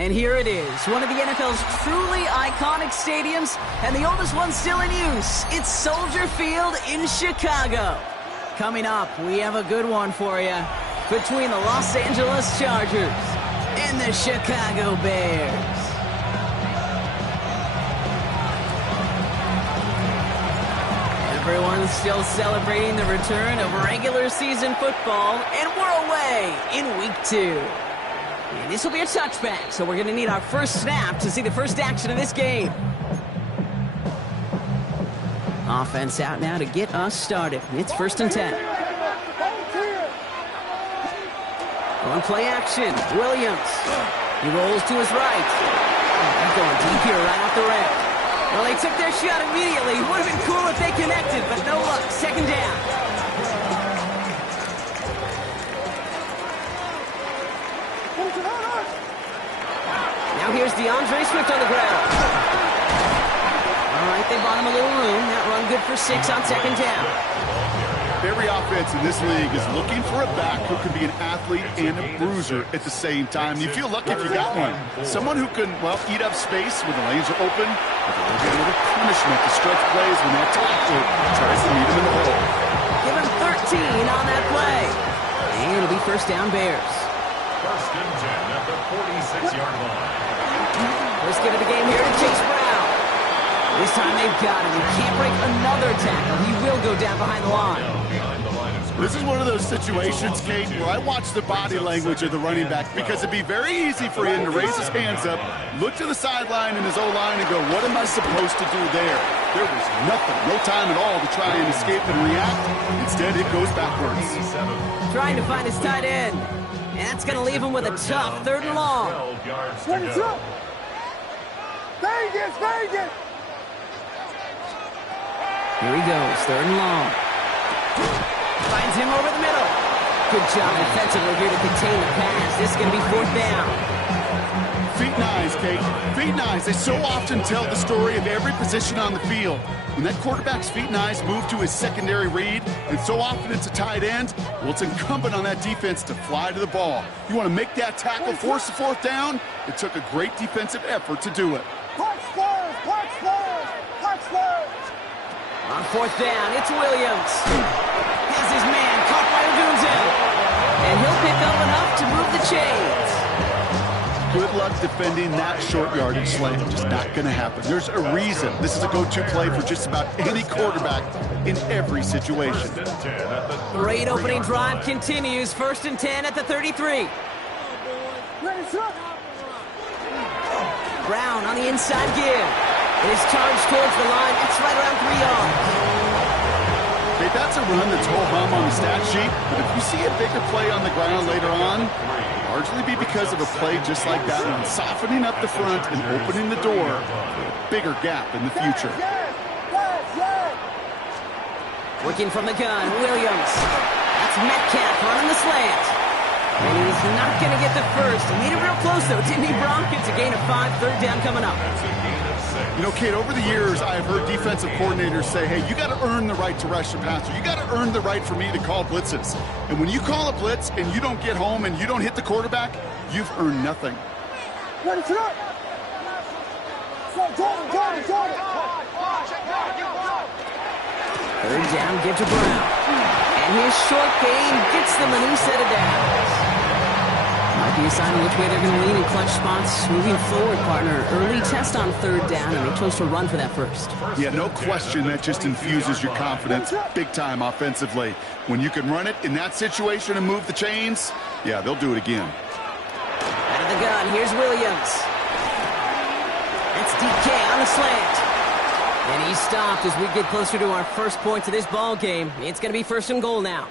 And here it is, one of the NFL's truly iconic stadiums, and the oldest one still in use. It's Soldier Field in Chicago. Coming up, we have a good one for you between the Los Angeles Chargers and the Chicago Bears. Everyone's still celebrating the return of regular season football, and we're away in week 2. And this will be a touchback, so we're going to need our first snap to see the first action of this game. Offense out now to get us started. It's 1st and 10. On play action, Williams. He rolls to his right. They're going deep here right off the rim. Well, they took their shot immediately. Would have been cool if they connected, but no luck. 2nd down. Now here's DeAndre Swift on the ground. All right, they bought him a little room. That run good for 6 on 2nd down. Every offense in this league is looking for a back who can be an athlete and a bruiser at the same time. You feel lucky if you got one. Someone who can, well, eat up space when the lanes are open, but they'll get a little punishment to stretch plays when that tackle tries to meet him in the hole. Give him 13 on that play. And it'll be 1st down Bears. 1st and 10 at the 46-yard line. First get of the game here to Chase Brown. This time they've got him. He can't break another tackle. He will go down behind the line. This is one of those situations, Kate, where I watch the body language of the running back because it'd be very easy for him to raise his hands up, look to the sideline in his O-line and go, what am I supposed to do there? There was nothing, no time at all to try and escape and react. Instead, it goes backwards. Trying to find his tight end. And that's going to leave him with a tough 3rd and long. Vegas, Vegas! Here he goes, 3rd and long. Finds him over the middle. Good job defensively here to contain the pass. This is going to be 4th down. Feet and eyes, Kate. Feet and eyes. They so often tell the story of every position on the field. When that quarterback's feet and eyes move to his secondary read, and so often it's a tight end, well, it's incumbent on that defense to fly to the ball. You want to make that tackle, force the 4th down? It took a great defensive effort to do it. Touchdown! Touchdown! Touchdown! On 4th down, it's Williams. Has his man caught by Odunze. And he'll pick up enough to move the chains. Good luck defending that short yardage slam. Just not going to happen. There's a reason this is a go-to play for just about any quarterback in every situation. Great opening drive continues. 1st and 10 at the 33. Brown on the inside give. It is charged towards the line. It's right around 3 yards. Hey, that's a run that's ho-hum on the stat sheet, but if you see a bigger play on the ground later on, it'll largely be because of a play just like that one, softening up the front and opening the door for a bigger gap in the future. Working from the gun, Williams. That's Metcalf running the slant. And he's not going to get the first. He made it real close, though, didn't he, Bronk? It's a gain of 5, 3rd down coming up. You know, Kate, over the years, I've heard defensive coordinators say, hey, you got to earn the right to rush the passer. You got to earn the right for me to call blitzes. And when you call a blitz and you don't get home and you don't hit the quarterback, you've earned nothing. Ready, set up! Jordan! 3rd down, give to Brown. And his short game gets them a new set of downs. Might be a sign of which way they're going to lean in clutch spots moving forward, partner. Early test on 3rd down, and they chose to run for that first. Yeah, no question that just infuses your confidence big time offensively. When you can run it in that situation and move the chains, yeah, they'll do it again. Out of the gun, here's Williams. That's DK on the slant. And he's stopped as we get closer to our first points of this ball game. It's going to be 1st and goal now.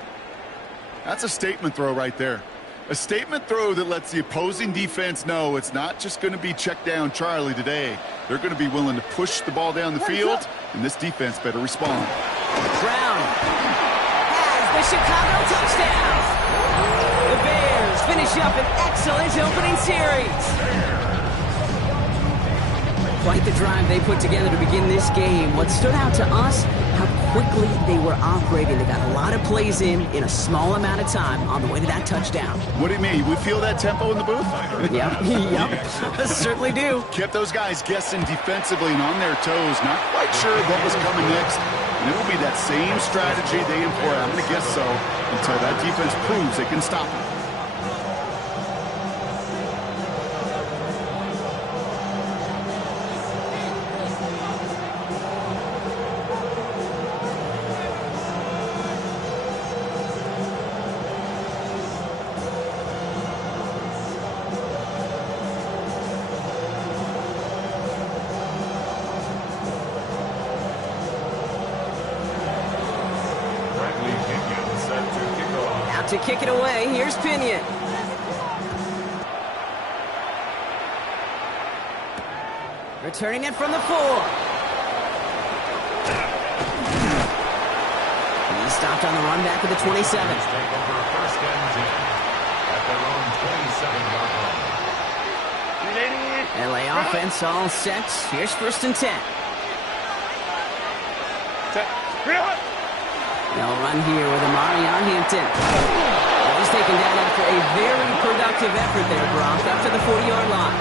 That's a statement throw right there. A statement throw that lets the opposing defense know it's not just going to be check down Charlie today. They're going to be willing to push the ball down the field, and this defense better respond. Brown has the Chicago touchdown. The Bears finish up an excellent opening series. Quite the drive they put together to begin this game. What stood out to us, how quickly they were operating. They got a lot of plays in a small amount of time on the way to that touchdown. What do you mean? We feel that tempo in the booth? Yep, certainly do. Kept those guys guessing defensively and on their toes, not quite sure what was coming next. And it'll be that same strategy they employ, I'm going to guess so, until that defense proves they can stop it. To kick it away, here's Pinion. Returning it from the 4. He's stopped on the run back at the 27. Take over first and 10 at their own 27-yard line. LA offense all set. Here's first and 10. They'll run here with Amarion Hampton. He's taken down after a very productive effort there, Brock, up to the 40-yard line.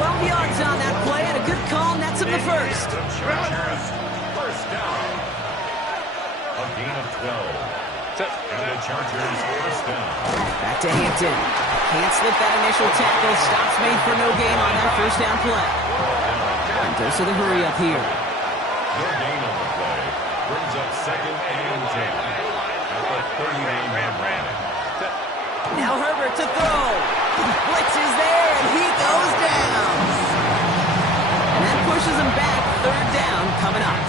12 yards on that play and a good call, and that's of the first. The Chargers, first down. A gain of 12. And the Chargers, first down. Back to Hampton. Can't slip that initial tackle. Stops made for no gain on that first down play. And goes to the hurry up here. No gain on the play. Brings up second and 10 at the 39-yard line. Now Herbert to throw. Blitz is there, and he goes down. And that pushes him back. Third down coming up.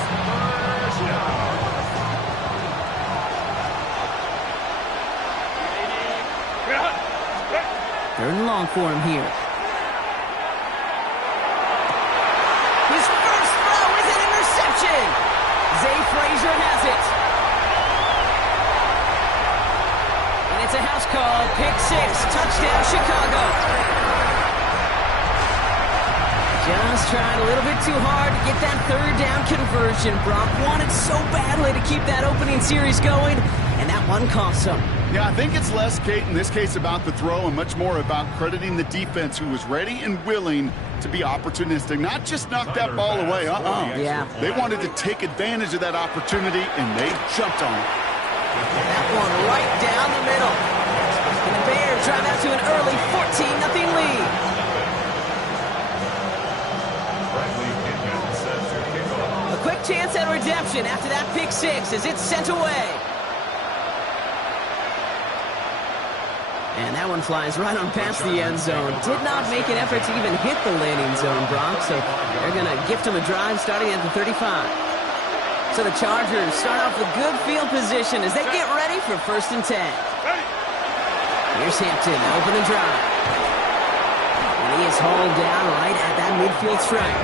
Third and long for him here. His first throw is an interception. Zay Frazier has it. And it's a house call. Pick 6. Touchdown, Chicago. Just trying a little bit too hard to get that third down conversion. Brock wanted so badly to keep that opening series going, and that one cost him. Yeah, I think it's less, Kate, in this case about the throw and much more about crediting the defense who was ready and willing to be opportunistic, not just knock that ball away. Yeah. They wanted to take advantage of that opportunity, and they jumped on it. That one right down the middle. And the Bears drive out to an early 14-0 lead. A quick chance at redemption after that pick 6 as it's sent away. And that one flies right on past the end zone. Did not make an effort to even hit the landing zone, Brock, so they're going to gift him a drive starting at the 35. So the Chargers start off with good field position as they get ready for first and 10. Here's Hampton to open the drive. And he is hauled down right at that midfield stripe.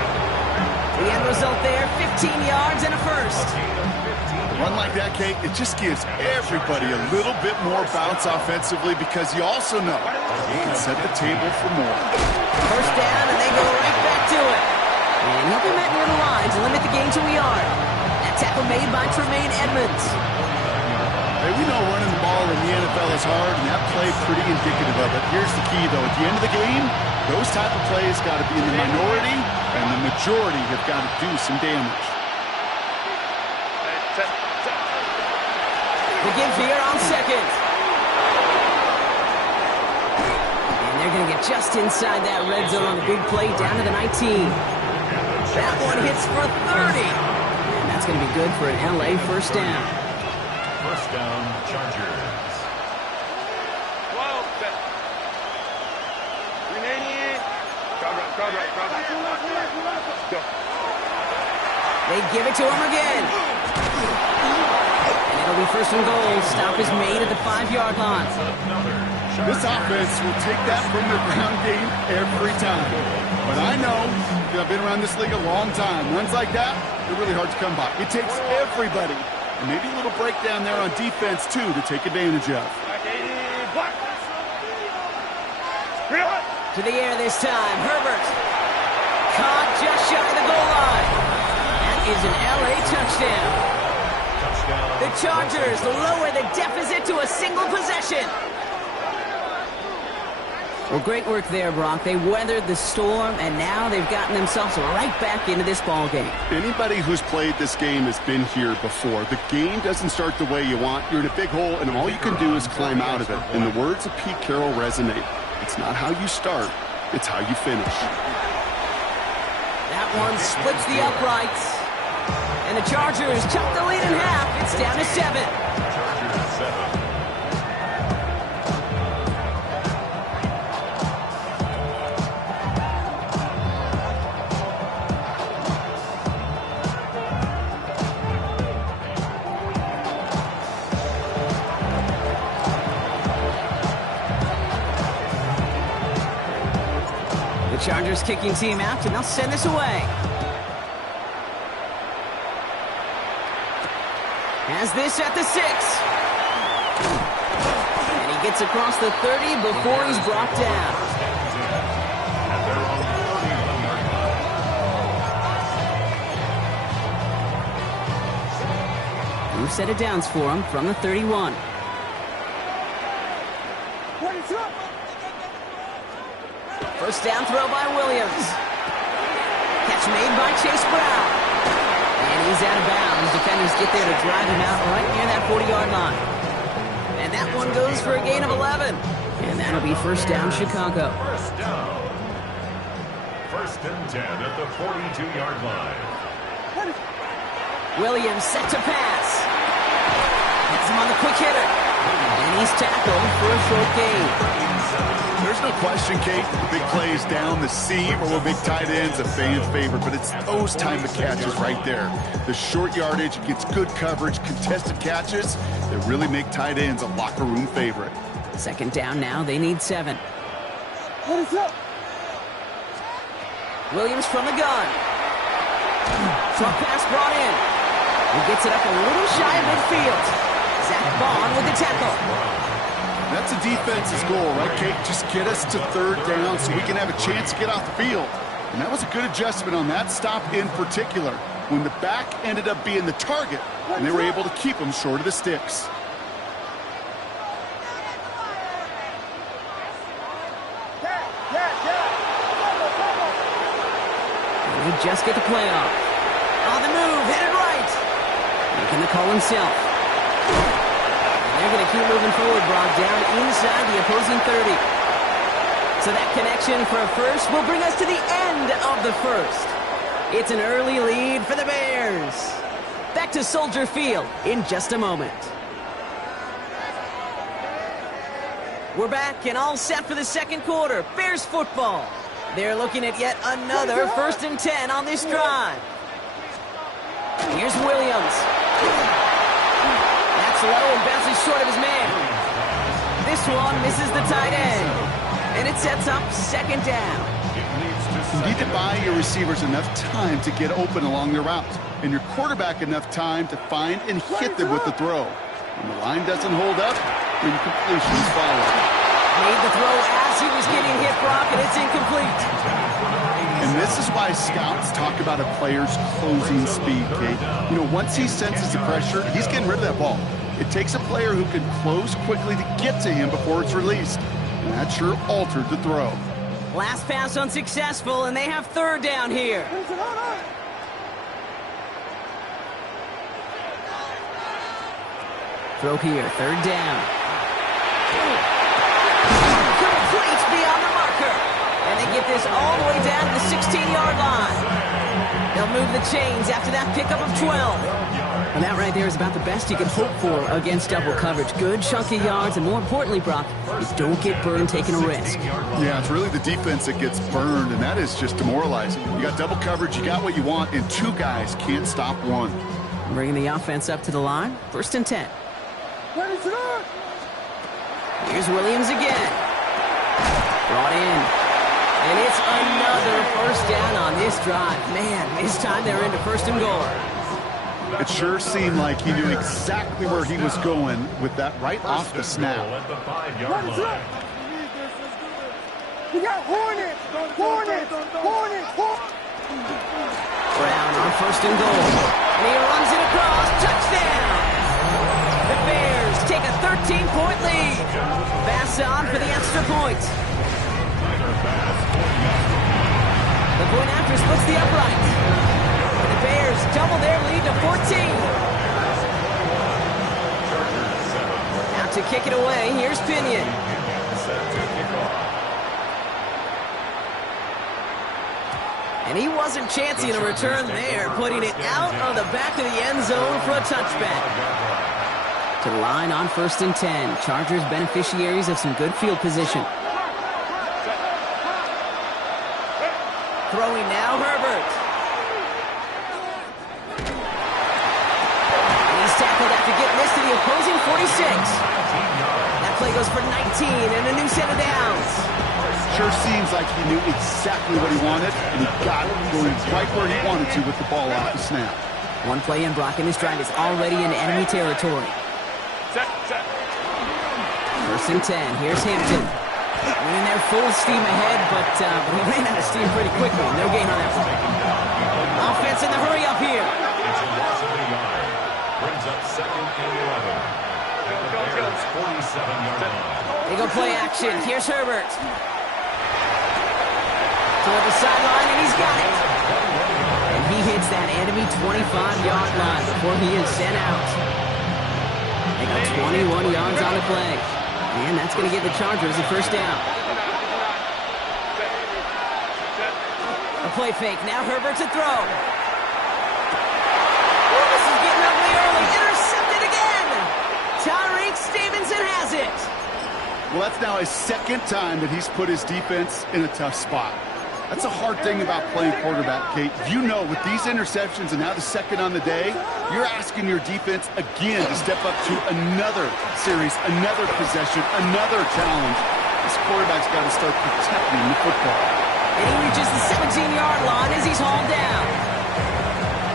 The end result there, 15 yards and a first. A run like that, Kate, it just gives everybody a little bit more bounce offensively because you also know you can set the table for more. First down, and they go right back to it. And he'll be met near the line to limit the game to a yard. That tackle made by Tremaine Edmonds. Hey, we know running the ball in the NFL is hard, and that play pretty indicative of it. Here's the key, though. At the end of the game, those type of plays got to be in the minority, and the majority have got to do some damage. The give here on second. And they're going to get just inside that red zone on the big play down to the 19. That one hits for 30. And that's going to be good for an LA first down. First down, Chargers. They give it to him again. And it'll be first and goal. Stop is made at the 5-yard line. This offense will take that from their ground game every time. But I know, I've been around this league a long time. Runs like that, they're really hard to come by. It takes everybody. And maybe a little breakdown there on defense, too, to take advantage of. To the air this time. Herbert caught just shy of the goal line. That is an LA touchdown. The Chargers lower the deficit to a single possession. Well, great work there, Brock. They weathered the storm, and now they've gotten themselves right back into this ball game. Anybody who's played this game has been here before. The game doesn't start the way you want. You're in a big hole, and all you can do is climb out of it. And the words of Pete Carroll resonate. It's not how you start, it's how you finish. That one splits the uprights. And the Chargers chop the lead in half. It's down to 7. Chargers 7. Chargers kicking team out, and they'll send this away. Has this at the 6. And he gets across the 30 before he's brought down. New set of downs for him from the 31. First down throw by Williams. Catch made by Chase Brown. And he's out of bounds. Defenders get there to drive him out right near that 40-yard line. And that one goes for a gain of 11. And that'll be first down, Chicago. First down. First and 10 at the 42-yard line. Williams set to pass. Hits him on the quick hitter. And he's tackled for a short gain. There's no question, Kate, the big plays down the seam or big tight ends a fan's favorite, but it's those time of catches right there. The short yardage gets good coverage, contested catches that really make tight ends a locker room favorite. Second down now, they need 7. Williams from the gun. Short pass brought in. He gets it up a little shy of midfield. Zach Bond with the tackle. That's a defense's goal, right, Kate? Just get us to third down so we can have a chance to get off the field. And that was a good adjustment on that stop in particular, when the back ended up being the target, and they were able to keep him short of the sticks. And they just get the play off. On the move, hit it right. Making the call himself. They're going to keep moving forward, Brock, down inside the opposing 30. So that connection for a first will bring us to the end of the first. It's an early lead for the Bears. Back to Soldier Field in just a moment. We're back and all set for the second quarter. Bears football. They're looking at yet another first and 10 on this drive. Here's Williams. Low and bounces short of his man. This one misses the tight end. And it sets up second down. You need to buy your receivers enough time to get open along their route, and your quarterback enough time to find and hit them with the throw. When the line doesn't hold up, incompletions follow. Made the throw as he was getting hit, Brock, and it's incomplete. And this is why scouts talk about a player's closing speed, Kate. You know, once he senses the pressure, he's getting rid of that ball. It takes a player who can close quickly to get to him before it's released. And that sure altered the throw. Last pass unsuccessful, and they have third down here. Throw here, third down. Complete beyond the marker. And they get this all the way down to the 16-yard line. They'll move the chains after that pickup of 12. And that right there is about the best you can hope for against double coverage. Good chunky yards, and more importantly, Brock, you don't get burned taking a risk. Yeah, it's really the defense that gets burned, and that is just demoralizing. You got double coverage, you got what you want, and two guys can't stop one. Bringing the offense up to the line, first and 10. Here's Williams again. Brought in. And it's another first down on this drive. Man, this time they're into first and goal. It sure seemed like he knew exactly where he was going with that right off the snap. At the 5-yard line. We got Hornets! Hornets! Hornets! Brown on first and goal. And he runs it across. Touchdown! The Bears take a 13-point lead. Bass on for the extra point. The point after splits the upright. And the Bears double their lead to 14. Now to kick it away, here's Pinion. And he wasn't chancing a return there, putting it out of the back of the end zone for a touchback. To the line on first and 10. Chargers beneficiaries of some good field position. Throwing now, Herbert. And he's tackled after getting this to the opposing 46. That play goes for 19 and a new set of downs. Sure seems like he knew exactly what he wanted, and he got it going right where he wanted to with the ball off the snap. One play in, Brock, and this drive is already in enemy territory. First and 10. Here's Hampton. Went in there full steam ahead, but he ran out of steam pretty quickly. No gain on that one. Offense in the hurry up here. It's a loss of a yard. Brings up second and 11. At the Bears' 47-yard line. They go play action. Here's Herbert. Toward the sideline, and he's got it. And he hits that enemy 25-yard line before he is sent out. They got 21 yards on the play. And that's going to give the Chargers a first down. A play fake. Now Herbert to throw. Oh, this is getting ugly early. Intercepted again. Tyreek Stevenson has it. Well, that's now his second time that he's put his defense in a tough spot. That's a hard thing about playing quarterback, Kate. You know, with these interceptions and now the second on the day, you're asking your defense again to step up to another series, another possession, another challenge. This quarterback's got to start protecting the football. And he reaches the 17-yard line as he's hauled down.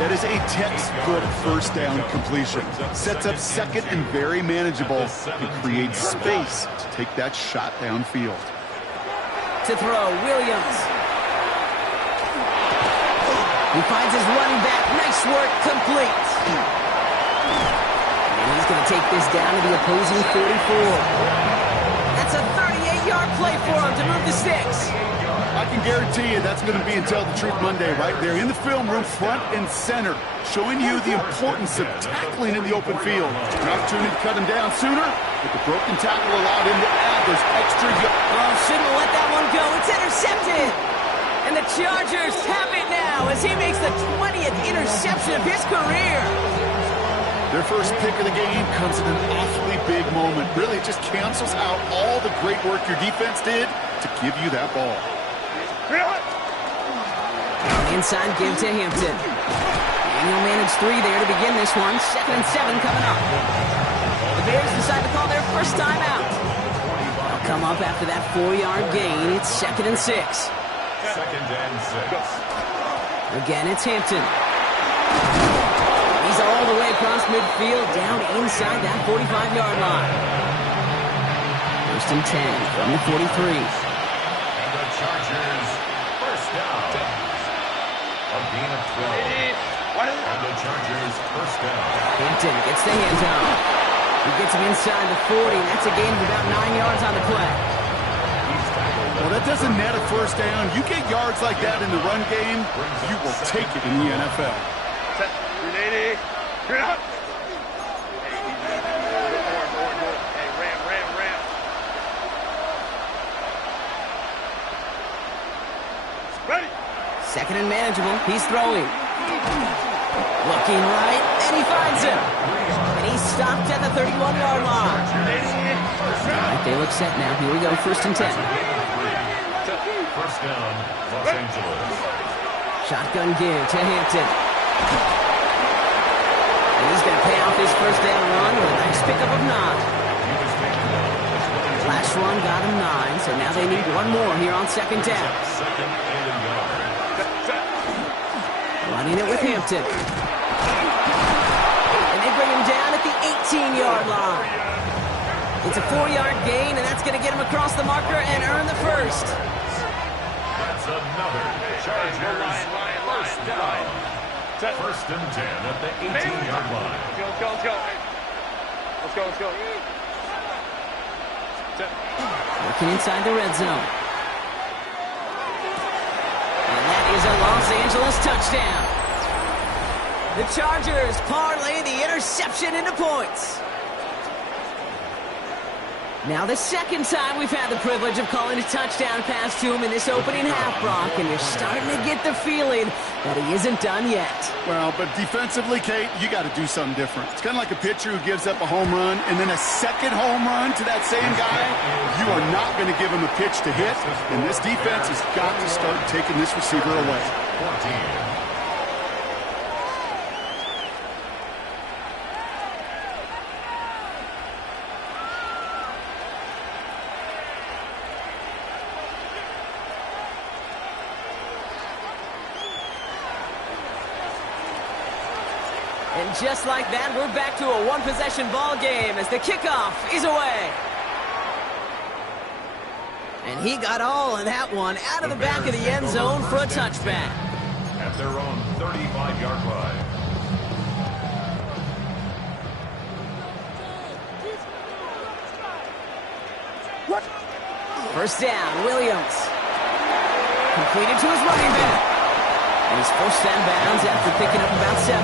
That is a textbook first down completion. Sets up second and very manageable and creates space to take that shot downfield. To throw, Williams. He finds his running back. Nice work, complete. And he's going to take this down to the opposing 44. That's a 38-yard play for him to move the sticks. I can guarantee you that's going to be until the Truth Monday right there in the film room, front and center, showing you the importance of tackling in the open field. An opportunity to cut him down sooner, but the broken tackle allowed him to add those extra yards. Oh, shouldn't have let that one go. It's intercepted. And the Chargers have it now as he makes the 20th interception of his career. Their first pick of the game comes at an awfully big moment. Really, it just cancels out all the great work your defense did to give you that ball. Inside give to Hampton. And he'll manage 3 there to begin this one. 2nd and 7 coming up. The Bears decide to call their first time out. They'll come up after that 4-yard gain. It's 2nd and 6. 2nd and 6. Again, it's Hampton. He's all the way across midfield, down inside that 45-yard line. 1st and 10 from the 43. And the Chargers first down. A gain of 12. And the Chargers first down. Hampton gets the handoff. He gets him inside the 40. That's a gain of about 9 yards on the play. Well, that doesn't net a first down. You get yards like that in the run game, you will take it in the NFL. Ready? Turn up. Ready. 2nd and manageable. He's throwing. Looking right, and he finds him. And he's stopped at the 31-yard line. All right, they look set now. Here we go, 1st and 10. First down, Los Angeles. Shotgun give to Hampton. And he's going to pay off his first down run with a nice pickup of 9. Last run got him 9, so now they need one more here on 2nd down. Second and a yard. Running it with Hampton. And they bring him down at the 18-yard line. It's a 4-yard gain, and that's going to get him across the marker and earn the first. That's another Chargers down. First and 10 at the 18-yard line. Let's go. Let's go. Working inside the red zone. And that is a Los Angeles touchdown. The Chargers parlay the interception into points. Now the second time we've had the privilege of calling a touchdown pass to him in this opening half, Brock, and you're starting to get the feeling that he isn't done yet. Well, but defensively, Kate, you got to do something different. It's kind of like a pitcher who gives up a home run and then a second home run to that same guy. You are not going to give him a pitch to hit, and this defense has got to start taking this receiver away. 14. And just like that, we're back to a one-possession ball game as the kickoff is away. And he got all of that one out of the back of the end zone for a touchback. At their own 35-yard line. First down, Williams. Completed to his running back. And he's forced out of bounds after picking up about 7.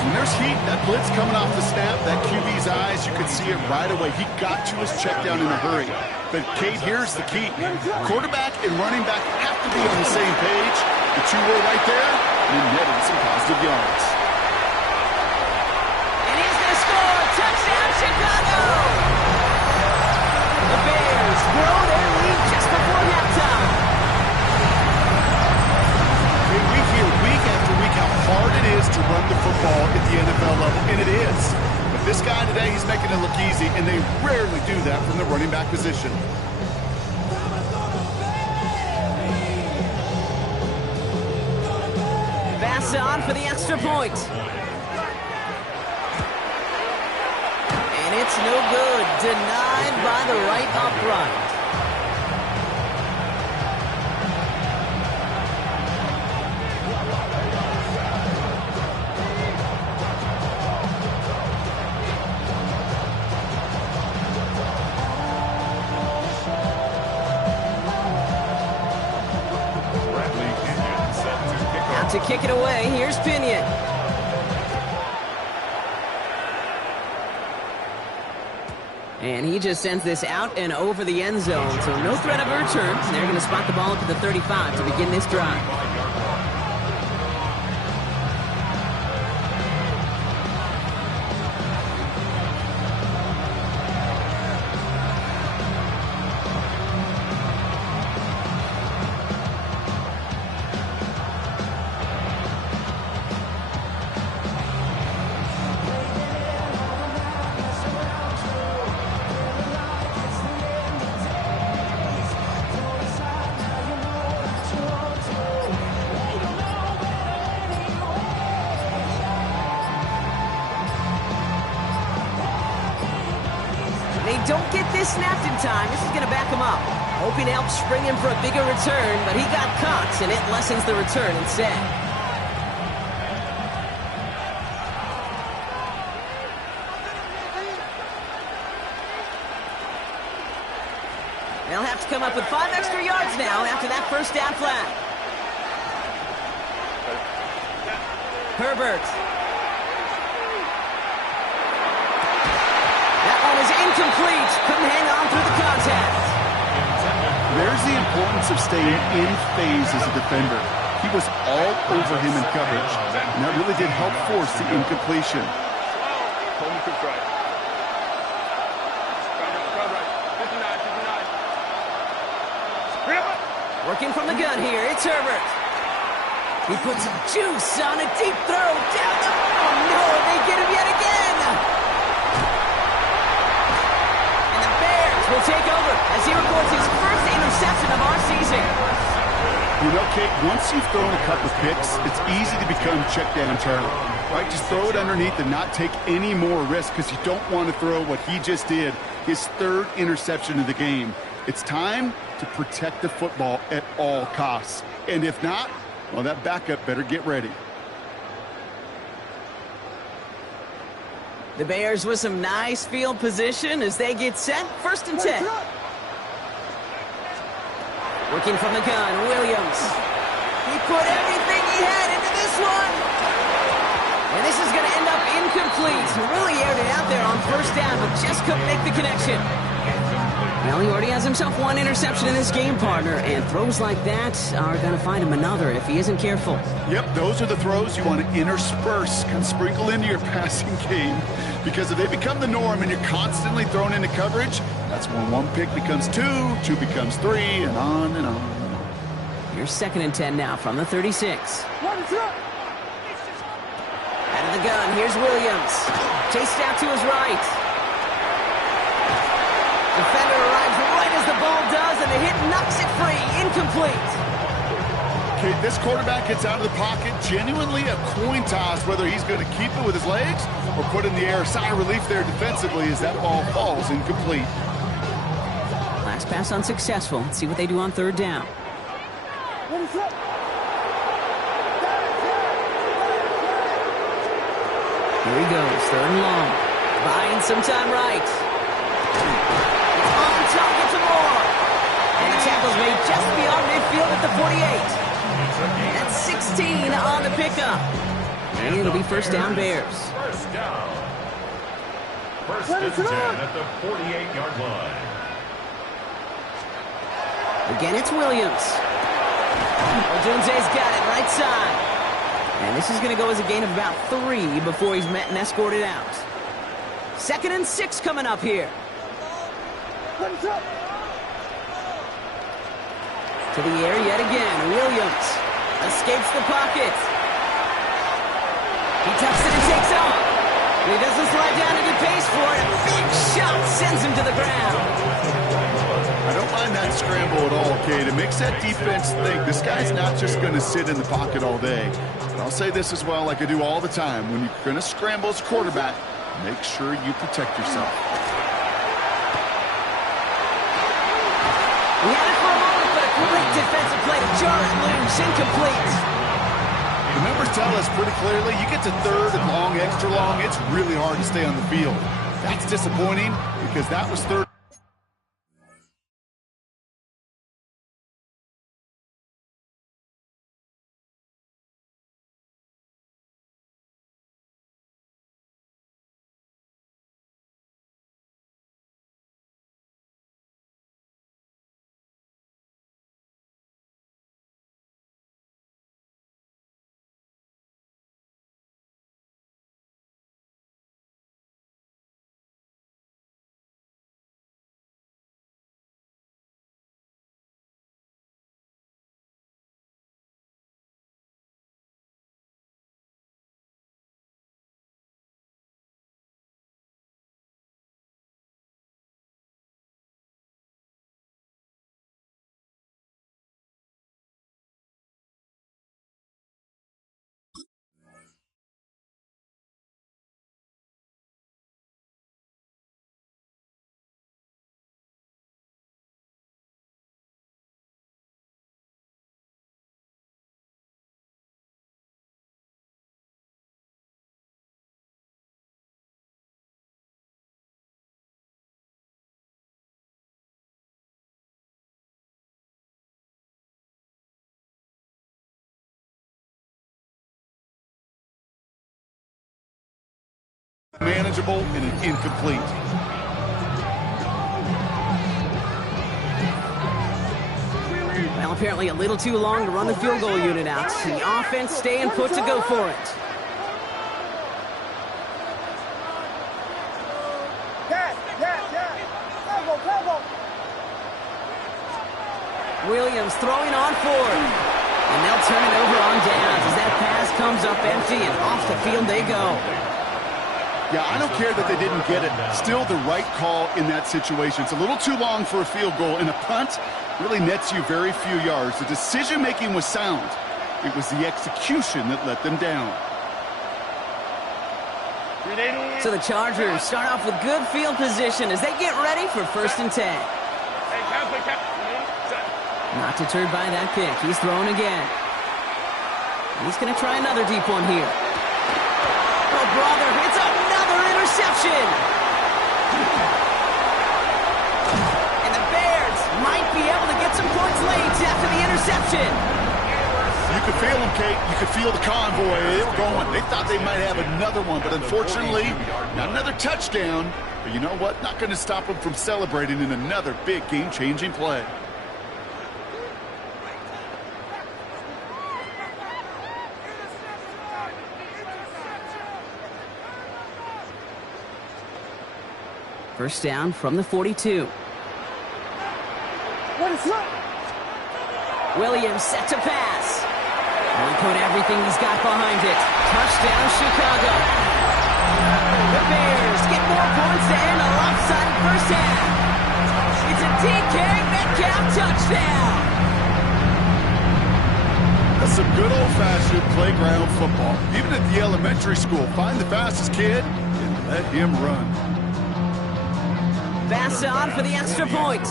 When there's heat, that blitz coming off the snap, that QB's eyes, you could see it right away. He got to his check down in a hurry. But, Kate, here's the key. Quarterback and running back have to be on the same page. The two were right there, and he netted some positive yards. And he's going to score. Touchdown, Chicago! The Bears grow their lead just before halftime. We hear week after week how hard it is to run the football at the NFL level, and it is. But this guy today, he's making it look easy, and they rarely do that from the running back position. Pass on for the extra point. And it's no good. Denied by the right upright. To kick it away, here's Pinion. And he just sends this out and over the end zone, so no threat of a return. They're going to spot the ball at the 35 to begin this drive. Don't get this snapped in time. This is going to back him up. Hoping to help spring him for a bigger return, but he got caught, and it lessens the return instead. They'll have to come up with 5 extra yards now after that first down flat. Herbert. Incomplete. Couldn't hang on through the contact. There's the importance of staying in phase as a defender. He was all over him in coverage, and that really did help force the incompletion. Working from the gun here, it's Herbert. He puts some juice on a deep throw down the... Oh no, they get him yet again! Will take over as he records his first interception of our season. You know, Kate, once you've thrown a couple of picks, it's easy to become check down Charlie. Right? Just throw it underneath and not take any more risk because you don't want to throw what he just did, his 3rd interception of the game. It's time to protect the football at all costs. And if not, Well, that backup better get ready. The Bears with some nice field position as they get set. 1st and 10. Working from the gun, Williams. He put everything he had into this one. And this is going to end up incomplete. He really aired it out there on 1st down, but just couldn't make the connection. Well, he already has himself one interception in this game, partner, and throws like that are going to find him another if he isn't careful. Yep, those are the throws you want to intersperse and sprinkle into your passing game, because if they become the norm and you're constantly thrown into coverage, that's when 1 pick becomes 2, 2 becomes 3, and on and on and on. Here's 2nd and 10 now from the 36. Out of the gun, here's Williams. Chased out to his right. Defender arrives right as the ball does, and the hit knocks it free. Incomplete. Okay, this quarterback gets out of the pocket. Genuinely a coin toss whether he's going to keep it with his legs or put it in the air. Sigh of relief there defensively as that ball falls incomplete. Last pass unsuccessful. Let's see what they do on 3rd down. Here he goes, 3rd and long. Buying some time right. On target to Moore. And the tackle's made just beyond midfield at the 48. That's 16 on the pickup. And it'll be 1st down Bears. 1st down. 1st and 10 at the 48-yard line. Again, it's Williams. Odunze's got it right side. And this is going to go as a gain of about 3 before he's met and escorted out. 2nd and 6 coming up here. To the air yet again. Williams escapes the pocket. He tucks it and takes off. And he doesn't slide down any pace for it. A big shot sends him to the ground. I don't mind that scramble at all, Cade. It makes that defense think this guy's not just going to sit in the pocket all day. But I'll say this as well, like I do all the time. When you're going to scramble as a quarterback, make sure you protect yourself. We had it for a moment, but a great defensive play to jar it loose. Incomplete. The numbers tell us pretty clearly, you get to 3rd and long, extra long, it's really hard to stay on the field. That's disappointing because that was 3rd. Manageable and an incomplete. Well, apparently a little too long to run the field goal unit out. The offense staying put to go for it. Williams throwing on 4th. And they'll turn it over on downs as that pass comes up empty and off the field they go. Yeah, I don't care that they didn't get it. Still the right call in that situation. It's a little too long for a field goal, and a punt really nets you very few yards. The decision-making was sound. It was the execution that let them down. So the Chargers start off with good field position as they get ready for 1st and 10. Not deterred by that pick. He's throwing again. He's going to try another deep one here. Oh, brother, it's another interception! And the Bears might be able to get some points late after the interception. You could feel them, Kate. You could feel the convoy. They were going. They thought they might have another one, but unfortunately, not another touchdown. But you know what? Not going to stop them from celebrating in another big game-changing play. First down from the 42. Williams set to pass. He put everything he's got behind it. Touchdown, Chicago. The Bears get more points to end a lopsided first half. It's a DK Metcalf touchdown. That's some good old-fashioned playground football. Even at the elementary school, find the fastest kid and let him run. Pass on for the extra point.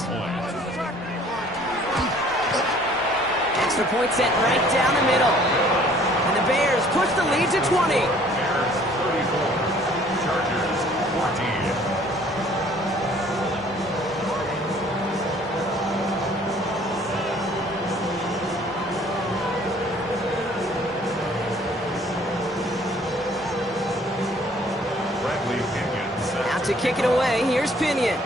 Extra point set right down the middle. And the Bears push the lead to 20. Bears 34, Chargers 14. Bradley Pinion set. Out to kick it away, here's Pinion.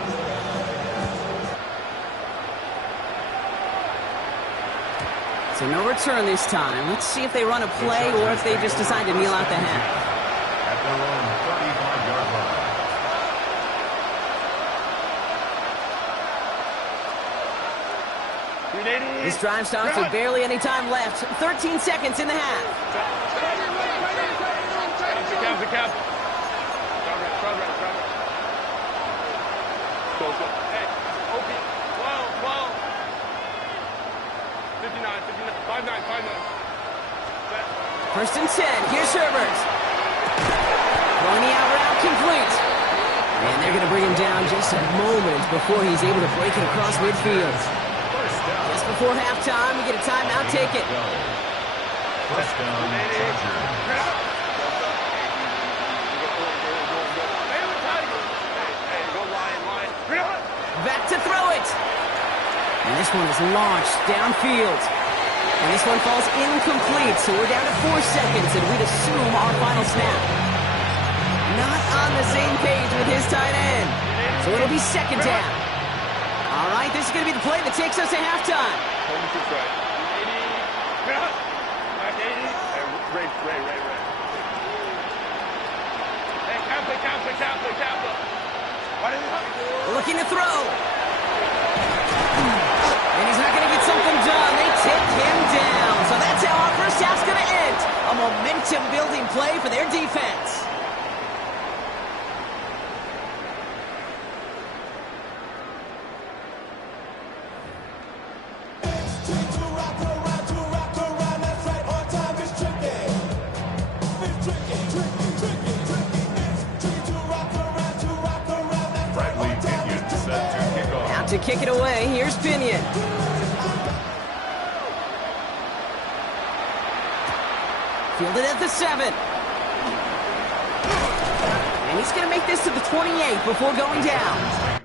So no return this time. Let's see if they run a play or if they just decide to kneel out the half. At their own 35-yard line. This drive starts with barely any time left. 13 seconds in the half. Hey, OP, 12. 59, 59, 5-9. First and 10. Here's Herbert. Throwing the out route complete. And they're going to bring him down just a moment before he's able to break it across midfield. First down. Just before halftime, we get a timeout. Take it. First down, Chargers. Back to throw it. And this one is launched downfield. And this one falls incomplete, so we're down to 4 seconds, and we'd assume our final snap. Not on the same page with his tight end. So it'll be second down. All right, this is going to be the play that takes us to halftime. Looking to throw. And he's not going to get something done. They take him down. So that's how our first half's going to end. A momentum-building play for their defense. Bradley Pinion set to kick off. Out to kick it away. Here's Pinion. Fielded at the 7. And he's going to make this to the 28 before going down.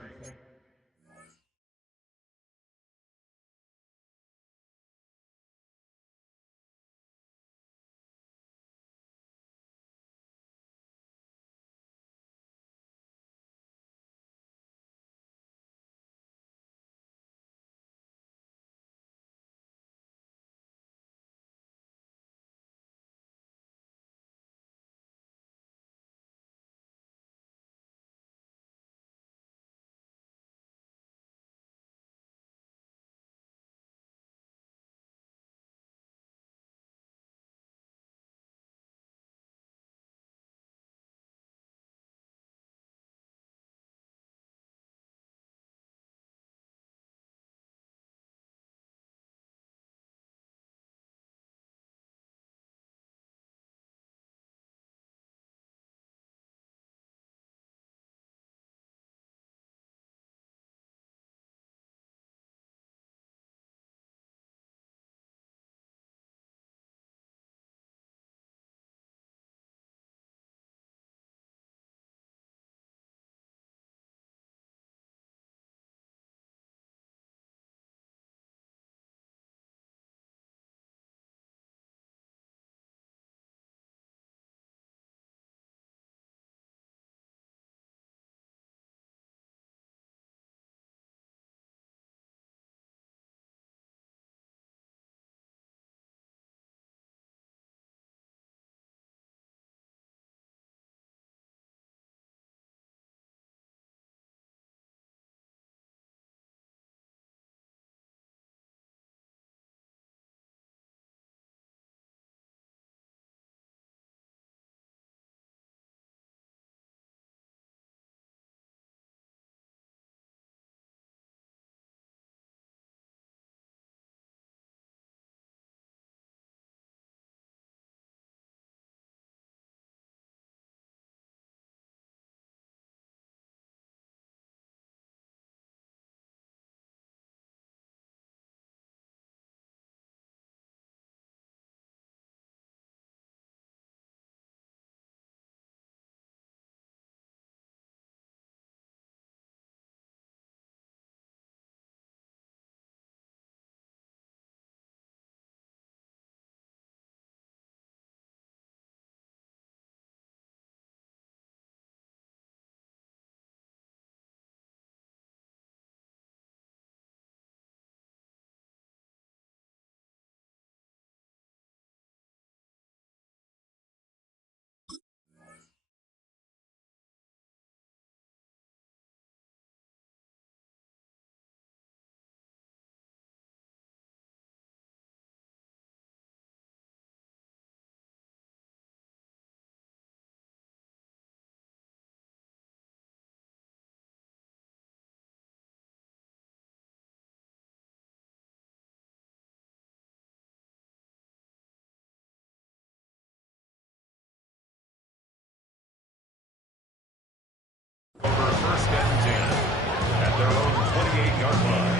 28-yard line.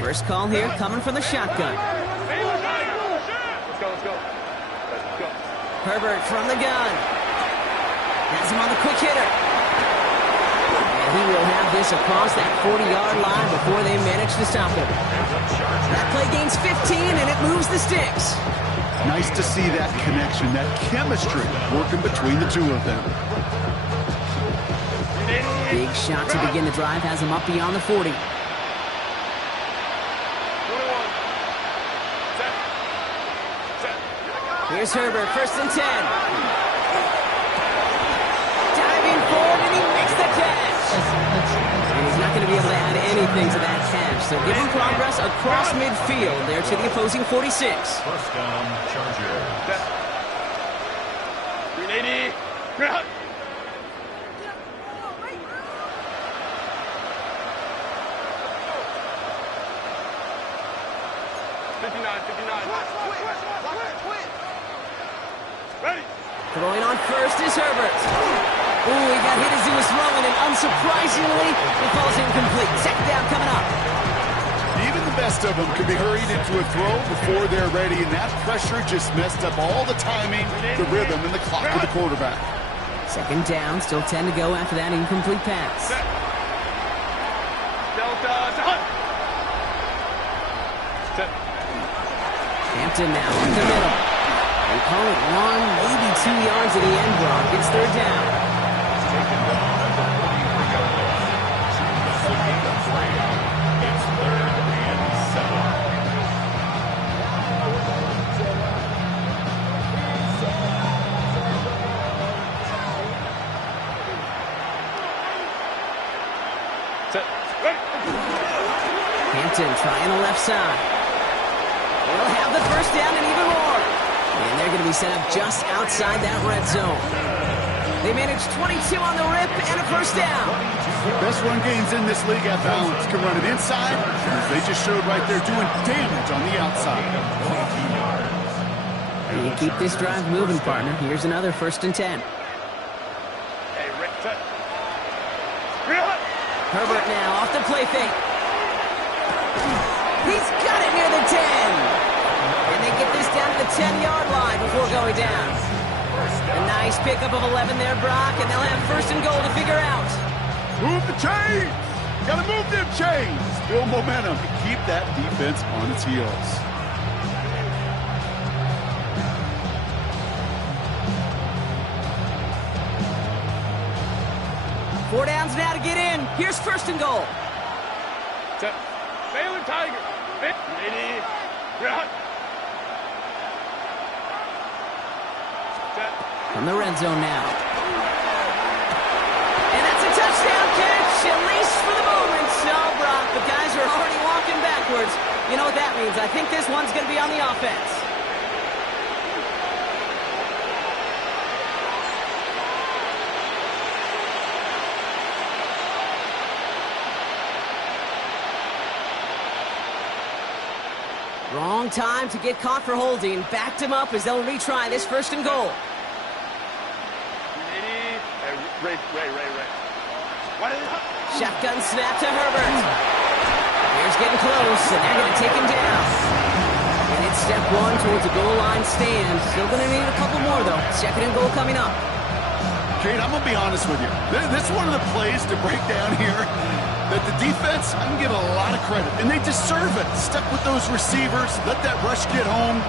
First call here coming from the shotgun. Let's go, let's go. Let's go. Herbert from the gun. Has him on the quick hitter. And he will have this across that 40-yard line before they manage to stop him. That play gains 15, and it moves the sticks. Nice to see that connection, that chemistry working between the two of them. Big shot to begin the drive has him up beyond the 40. Here's Herbert, 1st and 10. Diving forward, and he makes the catch. And he's not going to be able to add anything to that catch. So give him progress across midfield there to the opposing 46. First down, Chargers. 380. Ground. Ready. Throwing on first is Herbert. Ooh, he got hit as he was throwing, and unsurprisingly, it falls incomplete. 2nd down coming up. Even the best of them could be hurried into a throw before they're ready, and that pressure just messed up all the timing, the rhythm, and the clock of the quarterback. 2nd down, still 10 to go after that incomplete pass. Delta. Hampton now in the middle. They call it 1, maybe 2 yards at the end block. It's 3rd down. Taken down at the 43-yard line. That's a gain of 3. It's 3rd and 7. Ready. Hampton trying the left side. They'll have the 1st down and even more. And they're going to be set up just outside that red zone. They managed 22 on the rip and a 1st down. Best run games in this league at balance. Can run it inside, as they just showed right there, doing damage on the outside. And you keep this drive moving, partner. Here's another 1st and 10. Hey, Rick. Herbert now off the play fake. He's got it near the 10. And they get this down to the 10-yard line before going down. A nice pickup of 11 there, Brock, and they'll have 1st and goal to figure out. Move the chains! Gotta move them chains! Build momentum to keep that defense on its heels. Four downs now to get in. Here's 1st and goal. Set. Baylor Tiger. 80. Ground. Set. From the red zone now. And that's a touchdown catch, at least for the moment. No, Brock, the guys are already walking backwards. You know what that means. I think this one's going to be on the offense. Wrong time to get caught for holding. Backed him up as they'll retry this 1st and goal. 80. Hey, Ray. What is it? Shotgun snap to Herbert. Here's getting close, and they're going to take him down. And it's step 1 towards a goal line stand. Still going to need a couple more, though. 2nd and goal coming up. Kate, I'm going to be honest with you. This is one of the plays to break down here that the defense, I can give a lot of credit, and they deserve it. Step with those receivers, let that rush get home.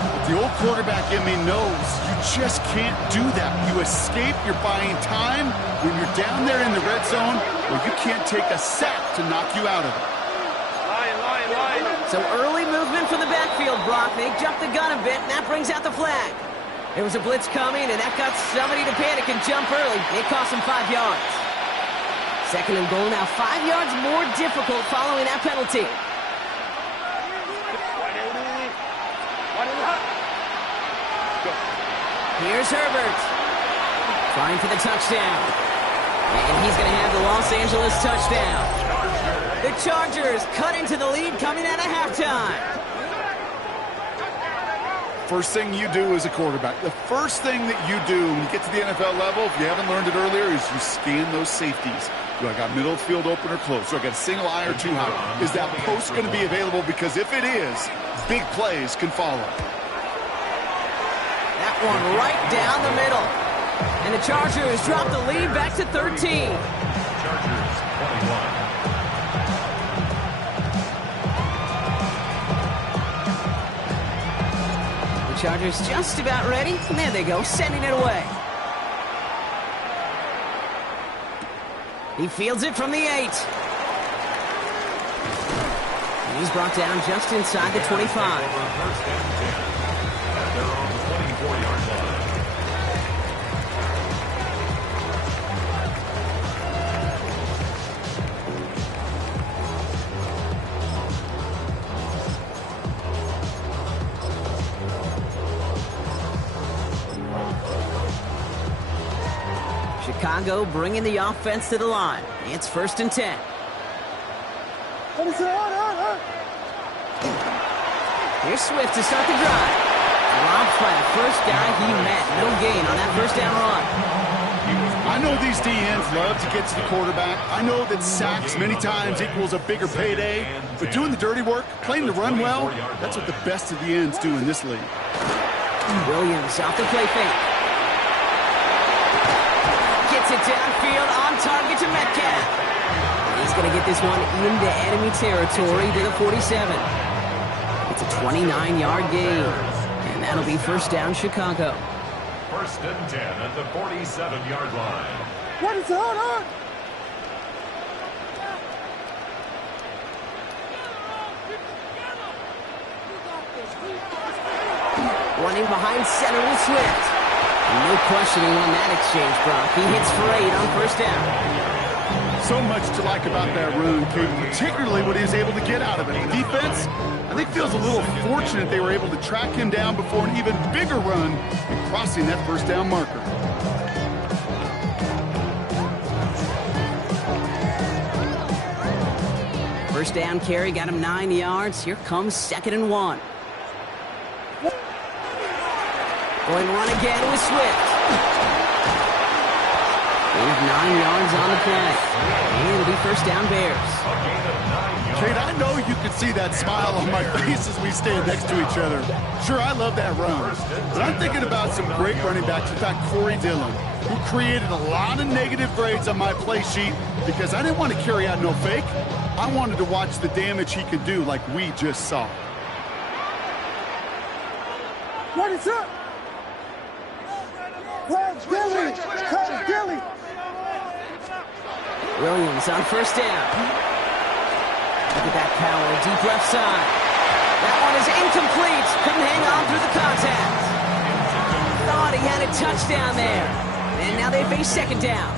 But the old quarterback in me knows you just can't do that. You escape, you're buying time when you're down there in the red zone where you can't take a sack to knock you out of it. Line. So early movement from the backfield, Brock. They jumped the gun a bit, and that brings out the flag. There was a blitz coming, and that got somebody to panic and jump early. It cost them 5 yards. 2nd and goal now, 5 yards more difficult following that penalty. Here's Herbert. Trying for the touchdown. And he's going to have the Los Angeles touchdown. The The Chargers cut into the lead coming out of halftime. First thing you do as a quarterback, the first thing that you do when you get to the NFL level, if you haven't learned it earlier, is you scan those safeties. Do I got middle of the field open or close? Do I got a single eye or two high? Is that post going to be available? Because if it is, big plays can follow. That one right down the middle. And the Chargers drop the lead back to 13. Chargers 21. Chargers just about ready. And there they go, sending it away. He fields it from the 8. And he's brought down just inside the 25. First and 10 at their own 24-yard line. Chicago bringing the offense to the line. It's first and 10. Here's Swift to start the drive. Robbed by the first guy he met. No gain on that first down run. I know these DNs love to get to the quarterback. I know that sacks many times equals a bigger payday. But doing the dirty work, playing the run well, that's what the best of the ends do in this league. Williams off the play fake. Gets it downfield, on target to Metcalf. He's going to get this one into enemy territory to the 47. It's a 29-yard gain, and that'll be first down Chicago. First and 10 at the 47-yard line. What is going on? Running behind center with Swift. No questioning on that exchange, Brock. He hits for 8 on first down. So much to like about that run, Kate, particularly what he was able to get out of it. The defense, I think, feels a little fortunate they were able to track him down before an even bigger run and crossing that first down marker. First down carry got him 9 yards. Here comes second and 1. Going run again with Swift. Gain 9 yards on the play. And it'll be first down Bears. Kate, I know you can see that smile on my face as we stand next to each other. Sure, I love that run. But I'm thinking about some great running backs. In fact, Corey Dillon, who created a lot of negative grades on my play sheet because I didn't want to carry out no fake. I wanted to watch the damage he could do like we just saw. What is up? Gilly! Gilly! Williams on first down. Look at that power, deep left side. That one is incomplete. Couldn't hang on through the contact. Thought he had a touchdown there. And now they face second down.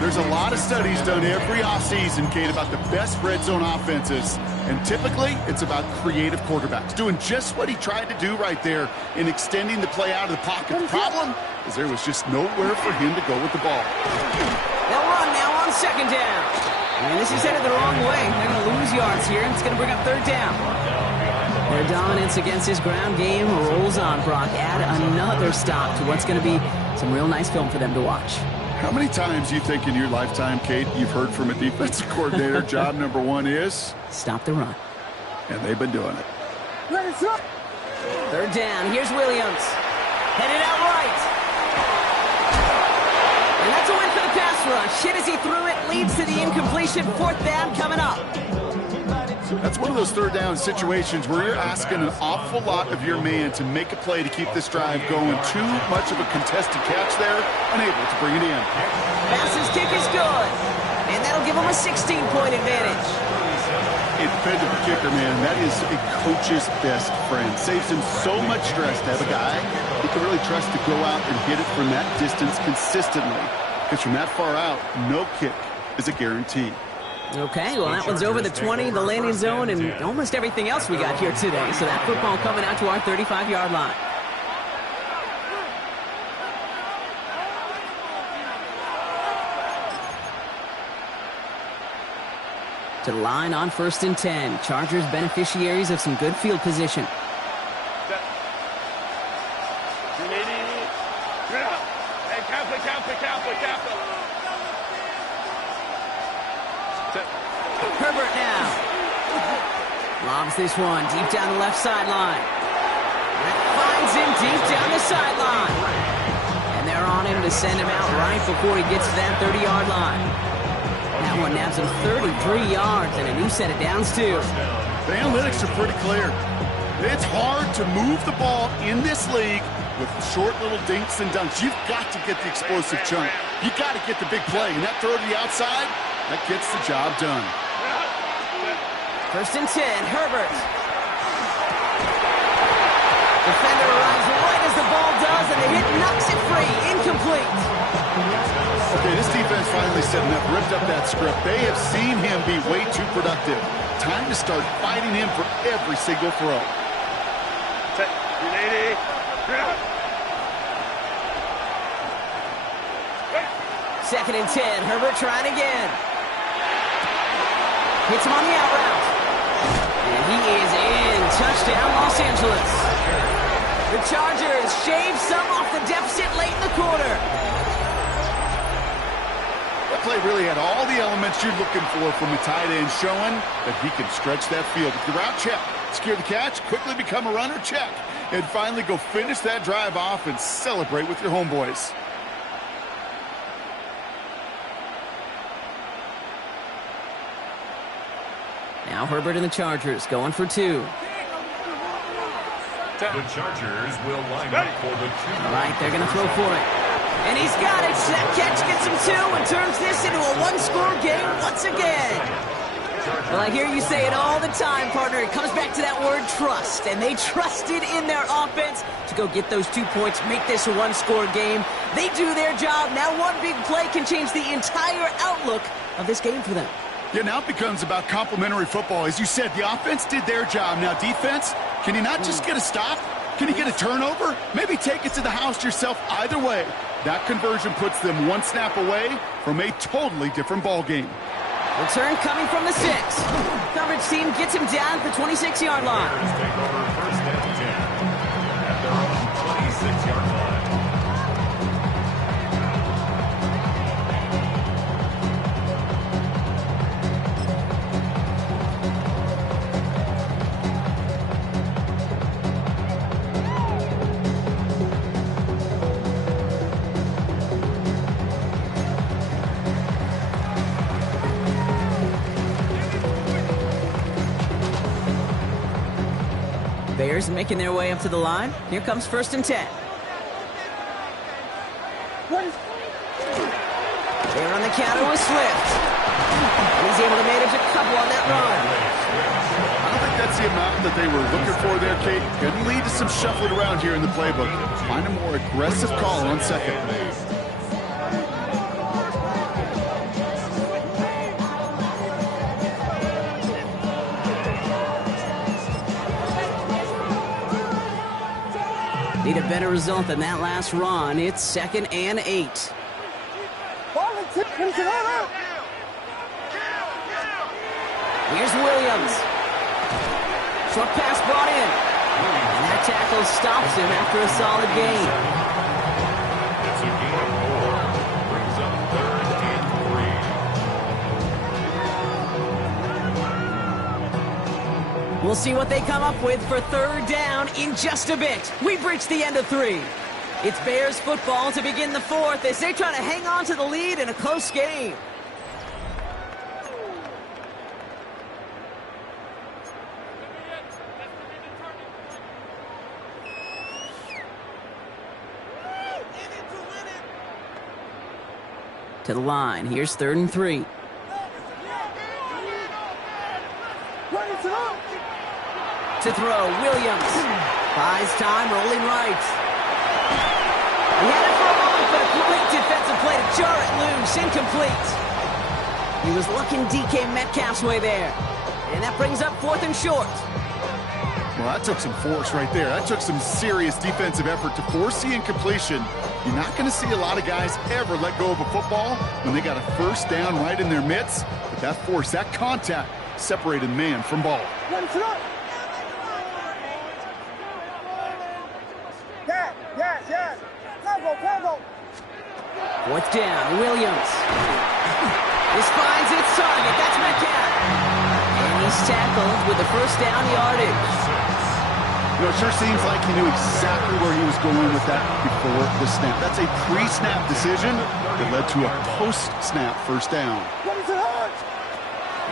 There's a lot of studies done every offseason, Kate, about the best red zone offenses. And typically, it's about creative quarterbacks, doing just what he tried to do right there in extending the play out of the pocket. The problem is there was just nowhere for him to go with the ball. They'll run now on second down. And this is headed the wrong way. They're going to lose yards here, and it's going to bring up third down. Their dominance against his ground game rolls on, Brock. Add another stop to what's going to be some real nice film for them to watch. How many times do you think in your lifetime, Kate, you've heard from a defensive coordinator, job number 1 is? Stop the run. And they've been doing it. Third down. Here's Williams. Headed out right. And that's a win for the pass rush. Hit as he threw it. Leads to the incompletion. Fourth down coming up. That's one of those third down situations where you're asking an awful lot of your man to make a play to keep this drive going. Too much of a contested catch there. Unable to bring it in. Pass's kick is good. And that'll give him a 16-point advantage. A dependable kicker, man, that is a coach's best friend. Saves him so much stress to have a guy he can really trust to go out and hit it from that distance consistently. Because from that far out, no kick is a guarantee. Okay, well, that one's over the 20, the landing zone, and almost everything else we got here today. So that football coming out to our 35-yard line. To the line on 1st and 10. Chargers beneficiaries of some good field position. Herbert now. Lobs this one deep down the left sideline. That finds him deep down the sideline. And they're on him to send him out right before he gets to that 30-yard line. That one nabs him 33 yards and a new set of downs, too. The analytics are pretty clear. It's hard to move the ball in this league with short little dinks and dunks. You've got to get the explosive chunk. You've got to get the big play. And that throw to the outside, that gets the job done. 1st and 10, Herbert. Defender arrives right as the ball does, and the hit knocks it free. Incomplete. Okay, this defense finally setting up, ripped up that script. They have seen him be way too productive. Time to start fighting him for every single throw. 2nd and 10, Herbert trying again. Hits him on the out route. And he is in. Touchdown, Los Angeles. The Chargers shave some off the deficit late in the quarter. That play really had all the elements you're looking for from a tight end, showing that he can stretch that field. With the route, check. Secure the catch, quickly become a runner, check. And finally go finish that drive off and celebrate with your homeboys. Now Herbert and the Chargers going for 2. The Chargers will line up for the 2. Right, they're going to throw for it. And he's got it. That catch gets him 2 and turns this into a one-score game once again. Well, I hear you say it all the time, partner. It comes back to that word trust. And they trusted in their offense to go get those 2 points, make this a one-score game. They do their job. Now one big play can change the entire outlook of this game for them. Yeah, now it becomes about complementary football. As you said, the offense did their job. Now defense, can you not just get a stop? Can you get a turnover? Maybe take it to the house yourself. Either way, that conversion puts them one snap away from a totally different ball game. Return coming from the 6. Coverage team gets him down at the 26-yard line. Take over 1st and 10 at their own 26-yard line. Bears making their way up to the line. Here comes 1st and 10. They're on the counter with Swift. And he's able to manage a couple on that run. I don't think that's the amount that they were looking for there, Kate. Could lead to some shuffling around here in the playbook. Find a more aggressive call on 2nd. Need a better result than that last run. It's 2nd and 8. Here's Williams. Short pass brought in. And that tackle stops him after a solid gain. It's a gain of 4. Brings up 3rd and 3. We'll see what they come up with for 3rd down in just a bit. We've reached the end of 3. It's Bears football to begin the 4th as they try to hang on to the lead in a close game. To the line. Here's 3rd and 3. To throw, Williams. Buys time, rolling right. He had it for a moment, but a great defensive play to jar it loose. Incomplete. He was looking DK Metcalf's way there. And that brings up 4th and short. Well, that took some force right there. That took some serious defensive effort to force the incompletion. You're not going to see a lot of guys ever let go of a football when they got a first down right in their midst. But that force, that contact, separated man from ball. Yes. Combo. Fourth down, Williams. This finds its target. That's Metcalf. And he's tackled with the first down yardage. You know, it sure seems like he knew exactly where he was going with that before the snap. That's a pre-snap decision that led to a post-snap first down.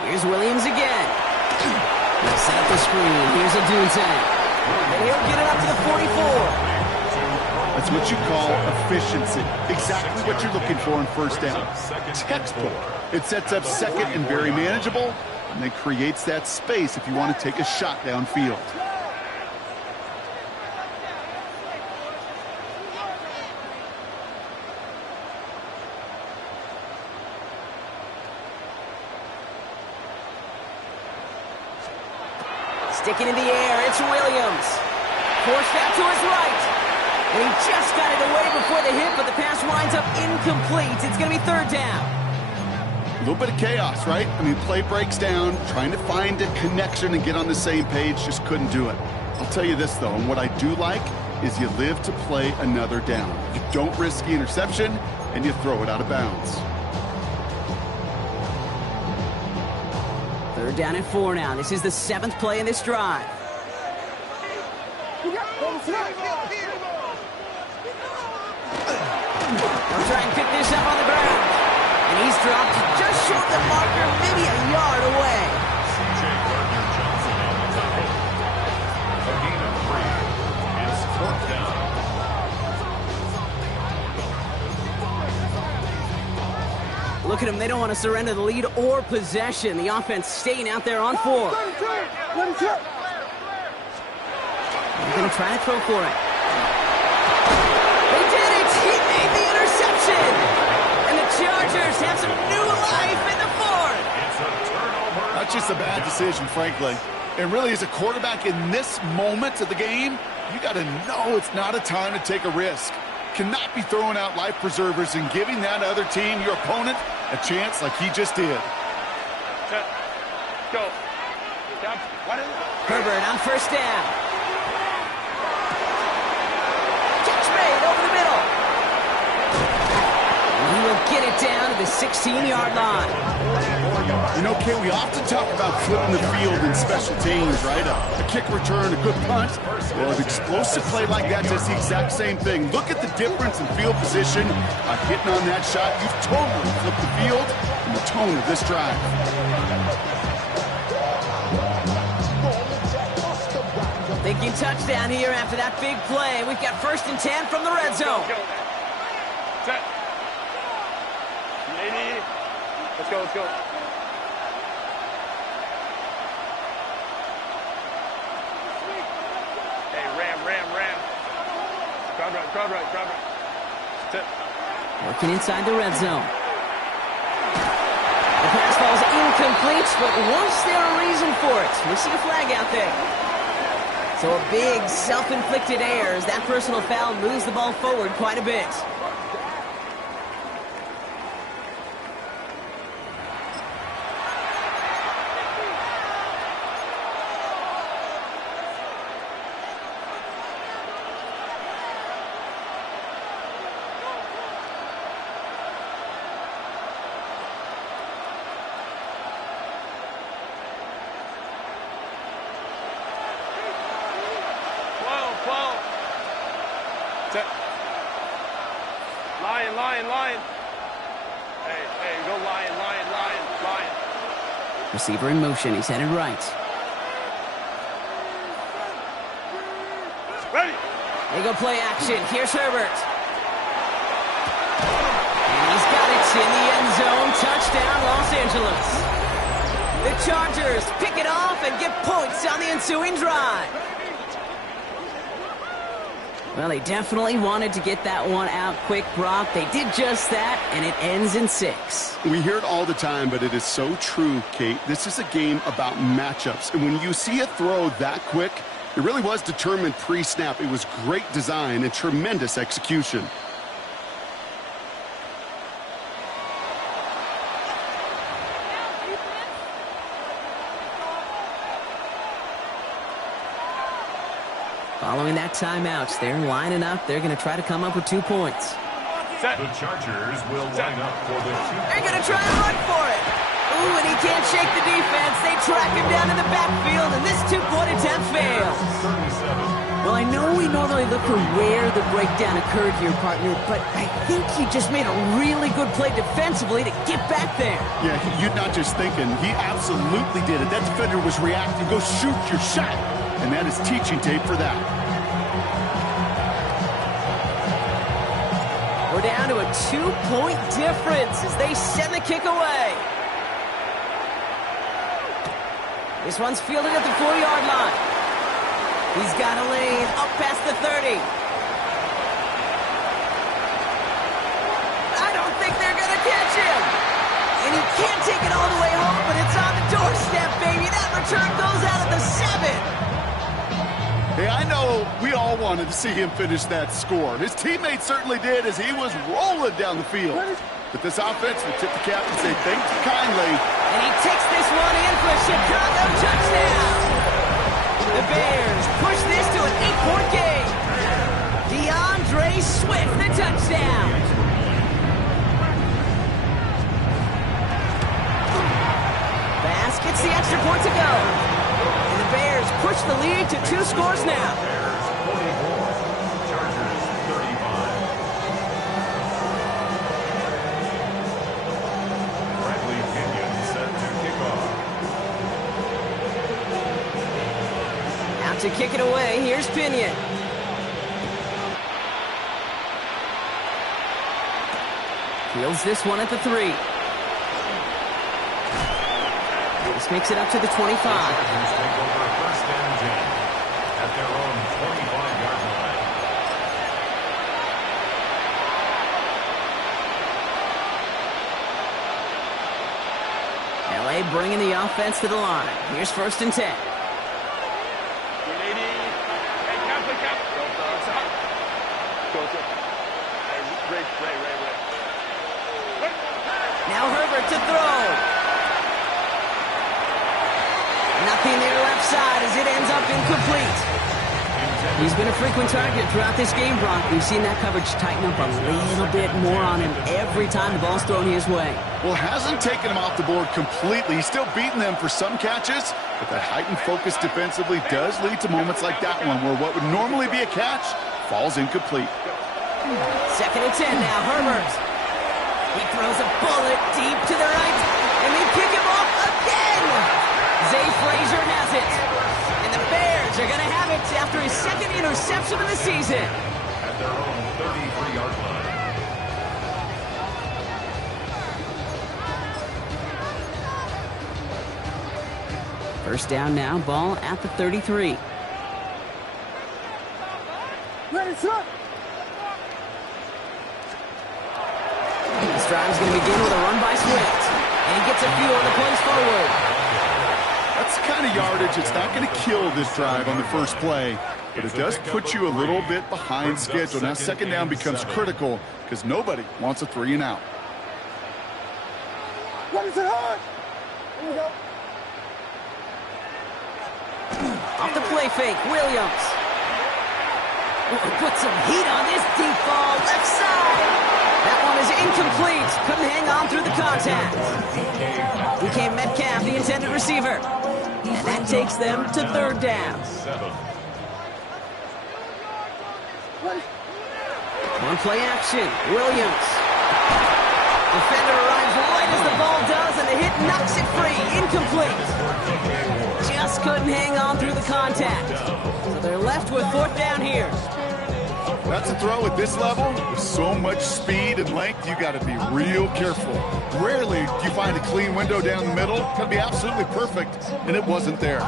Here's Williams again. He'll set up the screen. Here's a Dunte. And he'll get it up to the 44. That's what you call efficiency. Exactly what you're looking for in first down. Textbook. It sets up second and very manageable, and then creates that space if you want to take a shot downfield. Sticking in the air, it's Williams. Forced out to his right. And he just got it away before the hit, but the pass winds up incomplete. It's going to be third down. A little bit of chaos, right? I mean, play breaks down, trying to find a connection and get on the same page, just couldn't do it. I'll tell you this, though, and what I do like is you live to play another down. You don't risk the interception, and you throw it out of bounds. Third down and 4 now. This is the 7th play in this drive. They'll try and pick this up on the ground. And he's dropped just short of the marker, maybe a yard away. C.J. Gardner-Johnson on the tackle. A gain of 3 is fourth down. Look at them. They don't want to surrender the lead or possession. The offense staying out there on 4. They're going to try to throw for it. They did it! He made the interception! And the Chargers have some new life in the 4th! It's a turnover. That's just a bad decision, frankly. And really, as a quarterback in this moment of the game, you got to know it's not a time to take a risk. Cannot be throwing out life preservers and giving that other team, your opponent, a chance like he just did. Set. Go. Herbert on first down. Catch made over the middle. And he will get it down to the 16-yard line. You know, Kay, we often talk about flipping the field in special teams, right? A kick return, a good punt. Well, an explosive play like that does the exact same thing. Look at the difference in field position. By hitting on that shot, you've totally flipped the field and the tone of this drive. Thinking touchdown here after that big play. We've got 1st and 10 from the red zone. Set. Let's go. Hey, ram. Crowd right. Set. Working inside the red zone. The pass falls incomplete, but was there a reason for it? We see a flag out there. So a big self-inflicted error as that personal foul moves the ball forward quite a bit. Set. Lion. Hey, go lion. Receiver in motion. He's headed right. Ready. They go play action. Here's Herbert. And he's got it in the end zone. Touchdown, Los Angeles. The Chargers pick it off and get points on the ensuing drive. Well, they definitely wanted to get that one out quick, Brock. They did just that, and it ends in 6. We hear it all the time, but it is so true, Kate. This is a game about matchups. And when you see a throw that quick, it really was determined pre-snap. It was great design and tremendous execution. Following that timeout, they're lining up. They're going to try to come up with 2 points. The Chargers will line up for the 2 They're going to try to run for it. Ooh, and he can't shake the defense. They track him down in the backfield, and this 2-point attempt fails. 37. Well, I know we normally look for where the breakdown occurred here, partner, but I think he just made a really good play defensively to get back there. Yeah, you're not just thinking. He absolutely did it. That defender was reacting. Go shoot your shot. And that is teaching tape for that. We're down to a 2-point difference as they send the kick away. This one's fielded at the 4-yard line. He's got a lane up past the 30. I don't think they're going to catch him. And he can't take it all the way home, but it's on the doorstep, baby. That return goes out at the 7. Hey, I know we all wanted to see him finish that score. His teammates certainly did as he was rolling down the field. But this offense will tip the cap and say thank you kindly. And he takes this one in for a Chicago touchdown. The Bears push this to an 8-point game. DeAndre Swift, the touchdown. Bass gets the extra point to go. And the Bears push the lead to 2 scores now. Bears 44, Chargers 35. Bradley Pinion set to kick off. Out to kick it away, here's Pinion. Fields this one at the 3. This makes it up to the 25. Chargers take over 1st and 10 at their own 25-yard line. LA bringing the offense to the line. Here's 1st and 10. Now Herbert to throw. Nothing there left side as it ends up incomplete. He's been a frequent target throughout this game, Brock. We've seen that coverage tighten up a little bit more on him every time the ball's thrown his way. Well, hasn't taken him off the board completely. He's still beating them for some catches, but that heightened focus defensively does lead to moments like that one where what would normally be a catch falls incomplete. 2nd and 10 now, Herbert. He throws a bullet deep to the right, and they pick him off again. Zay Frazier has it. And the Bears are going to have it after his 2nd interception of the season. At their own 33-yard line. First down now, ball at the 33. Ready, set. This drive's going to begin with a run by Swift. And he gets a few on the plays forward. That's the kind of yardage. It's not going to kill this drive on the first play, but it does put you a little bit behind schedule. Now 2nd down becomes critical because nobody wants a 3 and out. Ready, set, hard. Here we go. Off the play fake, Williams. Put some heat on this deep ball, left side. That one is incomplete. Couldn't hang on through the contact. DK Metcalf, the intended receiver. And that takes them to 3rd down. On play action, Williams. Defender arrives right as the ball does, and the hit knocks it free. Incomplete. Just couldn't hang on through the contact. So they're left with 4th down here. That's a throw at this level. With so much speed and length, you got to be real careful. Rarely do you find a clean window down the middle. It's going to be absolutely perfect, and it wasn't there.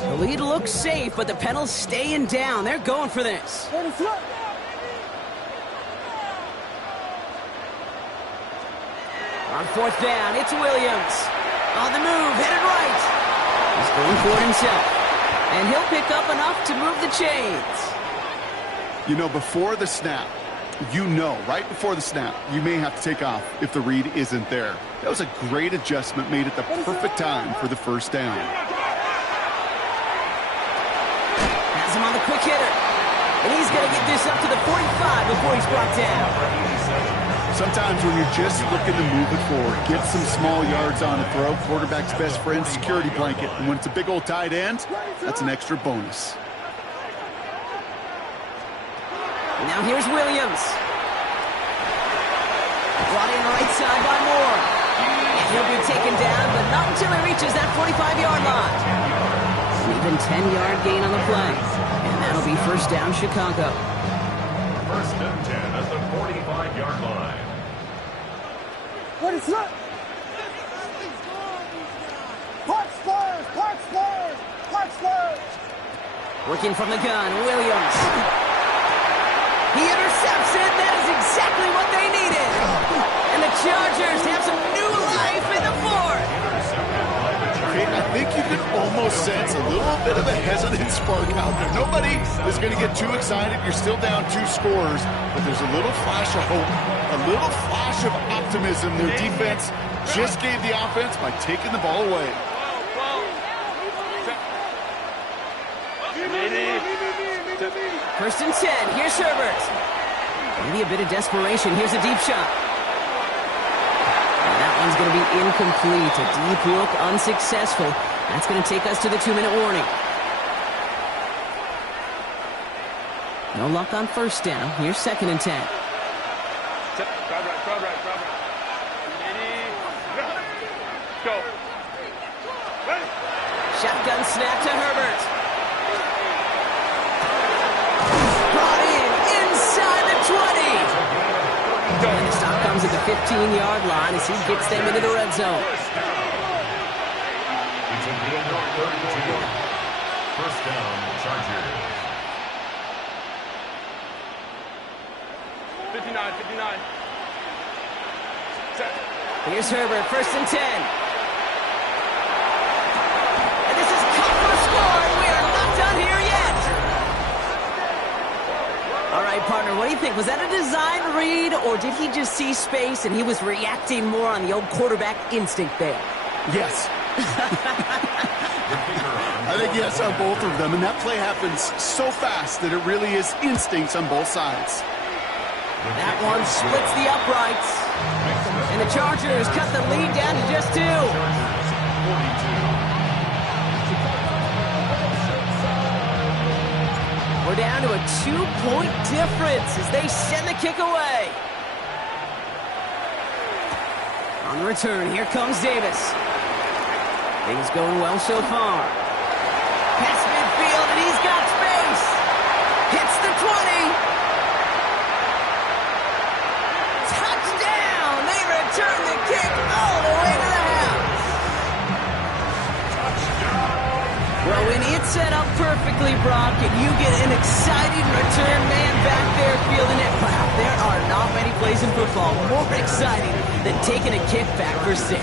The lead looks safe, but the Penals staying down. They're going for this. Ready, set. On 4th down, it's Williams. On the move, headed right. He's going for it himself. And he'll pick up enough to move the chains. You know, before the snap, right before the snap, you may have to take off if the read isn't there. That was a great adjustment made at the perfect time for the 1st down. quick hitter. And he's going to get this up to the 45 before he's brought down. Sometimes when you're just looking to move it forward, get some small yards on the throw, quarterback's best friend, security blanket. And when it's a big old tight end, that's an extra bonus. Now here's Williams. Brought in right side by Moore. And he'll be taken down, but not until he reaches that 45-yard line. An even 10-yard gain on the play. And that'll be first down, Chicago. First and 10 at the 45-yard line. Ready, set. Park stars, park stars, park stars. Working from the gun, Williams. He intercepts it. That is exactly what they needed. And the Chargers have some new life in the fourth. I think you can almost sense a little bit of a hesitant spark out there. Nobody is going to get too excited. You're still down 2 scores, but there's a little flash of hope, a little flash of optimism. Their defense just gave the offense by taking the ball away. First and 10. Here's Herbert. Maybe a bit of desperation. Here's a deep shot. And that one's going to be incomplete. A deep look, unsuccessful. That's going to take us to the 2-minute warning. No luck on first down. Here's second and 10. Go. Shotgun snap to Herbert. Brought in inside the 20. And the stop comes at the 15-yard line as he gets them into the red zone. It's a good 32. First down, Chargers. 59. Set. Here's Herbert, first and 10. And this is cut for a score, and we are not done here yet. All right, partner, what do you think? Was that a design read, or did he just see space and he was reacting more on the old quarterback instinct there? Yes. I think yes on both of them, and that play happens so fast that it really is instincts on both sides. That one splits the uprights. And the Chargers cut the lead down to just 2. We're down to a 2-point difference as they send the kick away. On the return, here comes Davis. Things going well so far. Past midfield, and he's got space. Hits the 20. Touchdown! They return the kick all the way to the house. Well, when it's set up perfectly, Brock, and you get an exciting return man back there fielding it, wow, there are not many plays in football more exciting than taking a kick back for 6.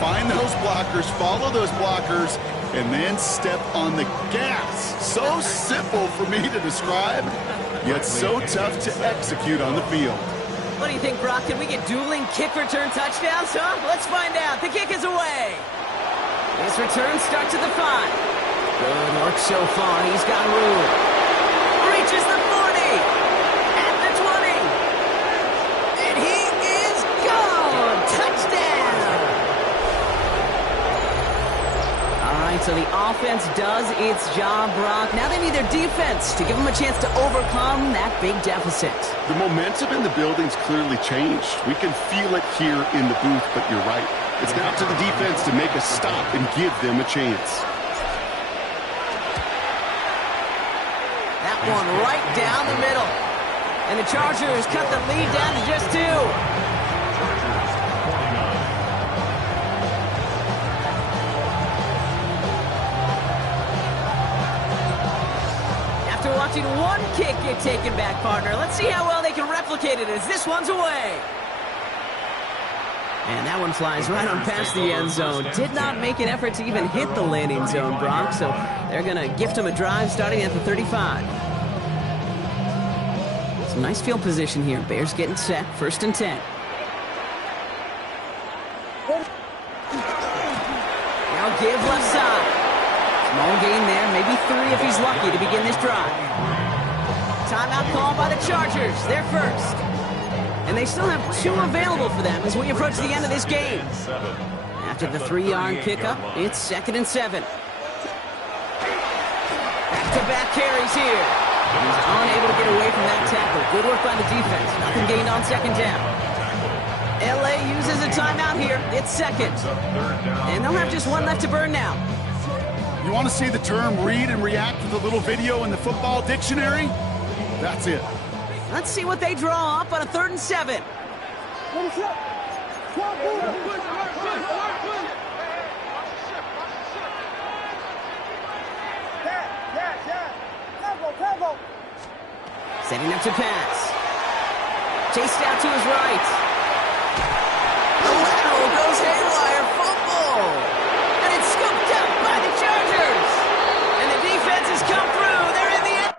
Find those blockers, follow those blockers, and then step on the gas. So simple for me to describe, yet so tough to execute on the field. What do you think, Brock? Can we get dueling kick return touchdowns, huh? Let's find out. The kick is away. His return starts at the 5. Good work so far. He's got room. Reaches the 40. At the 20. And he is gone. Touchdown. All right, so the offense does its job, Brock. Now they need their defense to give them a chance to overcome that big deficit. The momentum in the building's clearly changed. We can feel it here in the booth, but you're right. It's now to the defense to make a stop and give them a chance. That one right down the middle. And the Chargers cut the lead down to just 2. After watching one kick get taken back, partner, let's see how well they can replicate it as this one's away. And that one flies right on past the end zone. Did not make an effort to even hit the landing zone, Brock, so they're going to gift him a drive starting at the 35. Some nice field position here. Bears getting set. First and 10. Now give left side. Small gain there, maybe 3 if he's lucky to begin this drive. Timeout called by the Chargers. They're first. And they still have 2 available for them as we approach the end of this game. After the 3-yard pickup, it's 2nd and 7. Back-to-back carries here. He's unable to get away from that tackle. Good work by the defense. Nothing gained on 2nd down. LA uses a timeout here. It's 2nd. And they'll have just 1 left to burn now. You want to see the term read and react with a little video in the football dictionary? That's it. Let's see what they draw up on a 3rd and 7. Setting up to pass. Chased out to his right. The lateral goes haywire. Fumble. And it's scooped up by the Chargers. And the defense has come through. They're in the end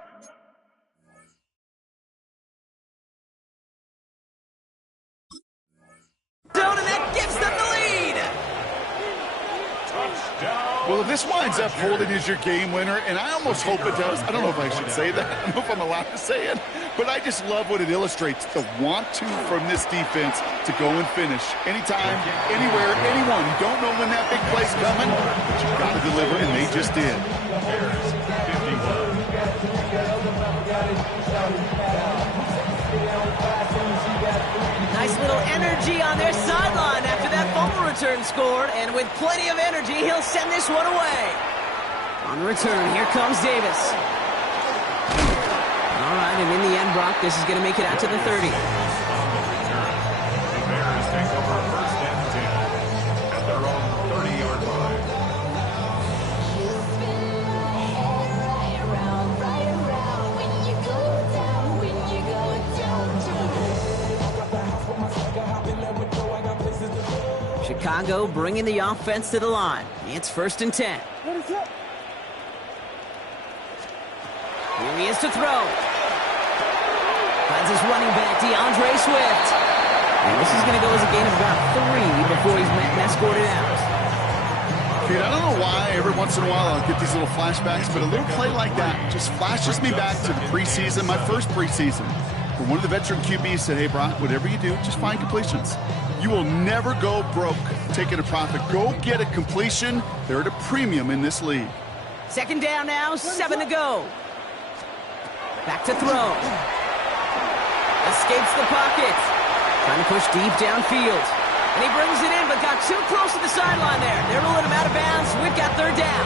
zone, and that gives them the lead. Well, if this winds up holding as your game winner, and I almost hope it does. I don't know if I should say that. I don't know if I'm allowed to say it. But I just love what it illustrates, the want-to from this defense to go and finish. Anytime, anywhere, anyone. You don't know when that big play's coming, but you've got to deliver, and they just did. Nice little energy on their sideline after that fumble return scored, and with plenty of energy, he'll send this one away. On the return, here comes Davis. All right, and in the end, Brock, this is going to make it out to the 30. The Bears take over 1st and 10 at their own 30-yard line. Chicago bringing the offense to the line. It's 1st and 10. Here he is to throw. Finds his running back, DeAndre Swift. And this is going to go as a gain of about 3 before he's met and escorted out. Dude, I don't know why every once in a while I'll get these little flashbacks, but a little play like that just flashes me back to the preseason, my first preseason. Where one of the veteran QBs said, hey, Brock, whatever you do, just find completions. You will never go broke taking a profit. Go get a completion. They're at a premium in this league. 2nd down now, 7 to go. Back to throw. Escapes the pocket. Trying to push deep downfield. And he brings it in, but got too close to the sideline there. They're rolling him out of bounds. We've got 3rd down.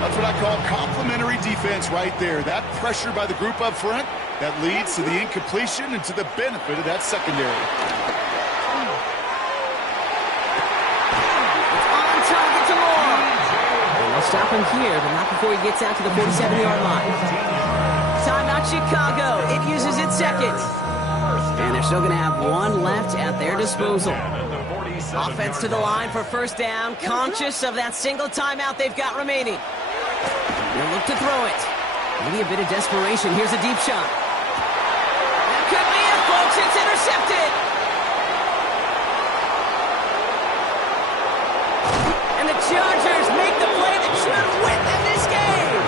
That's what I call complimentary defense right there. That pressure by the group up front, that leads to the incompletion and to the benefit of that secondary. It's on target to Moore. And they'll stop him here, but not before he gets out to the 47-yard line. Timeout Chicago. It uses its 2nd. And they're still going to have 1 left at their disposal. Offense to the line for 1st down, conscious of that single timeout they've got remaining. They'll look to throw it. Maybe a bit of desperation. Here's a deep shot. That could be it, folks. It's intercepted. And the Chargers make the play that should win them this game.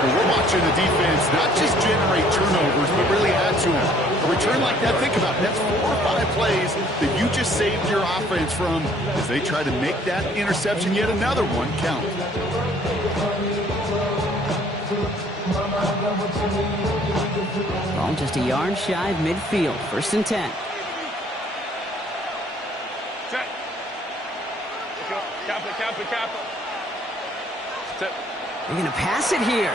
Well, we're watching the defense not just generate turnovers, but really add to them. A return like that, think about it. That's 4 or 5 plays that you just saved your offense from as they try to make that interception, yet another one, count. Ball just a yard shy of midfield. 1st and 10. Check. Cap it. They're going to pass it here.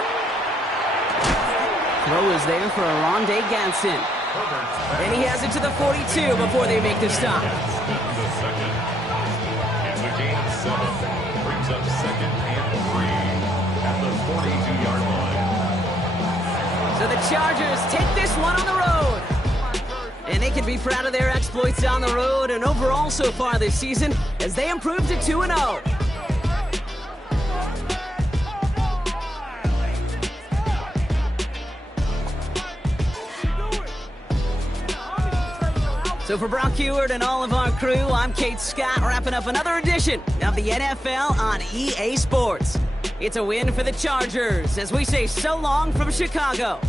Throw is there for Rondé Ganson. And he has it to the 42 before they make the stop. It's a gain of 7. Brings up 2nd and 3 at the 42-yard line. So the Chargers take this one on the road. And they can be proud of their exploits on the road and overall so far this season as they improved to 2-0. So for Brock Huard and all of our crew, I'm Kate Scott, wrapping up another edition of the NFL on EA Sports. It's a win for the Chargers as we say so long from Chicago.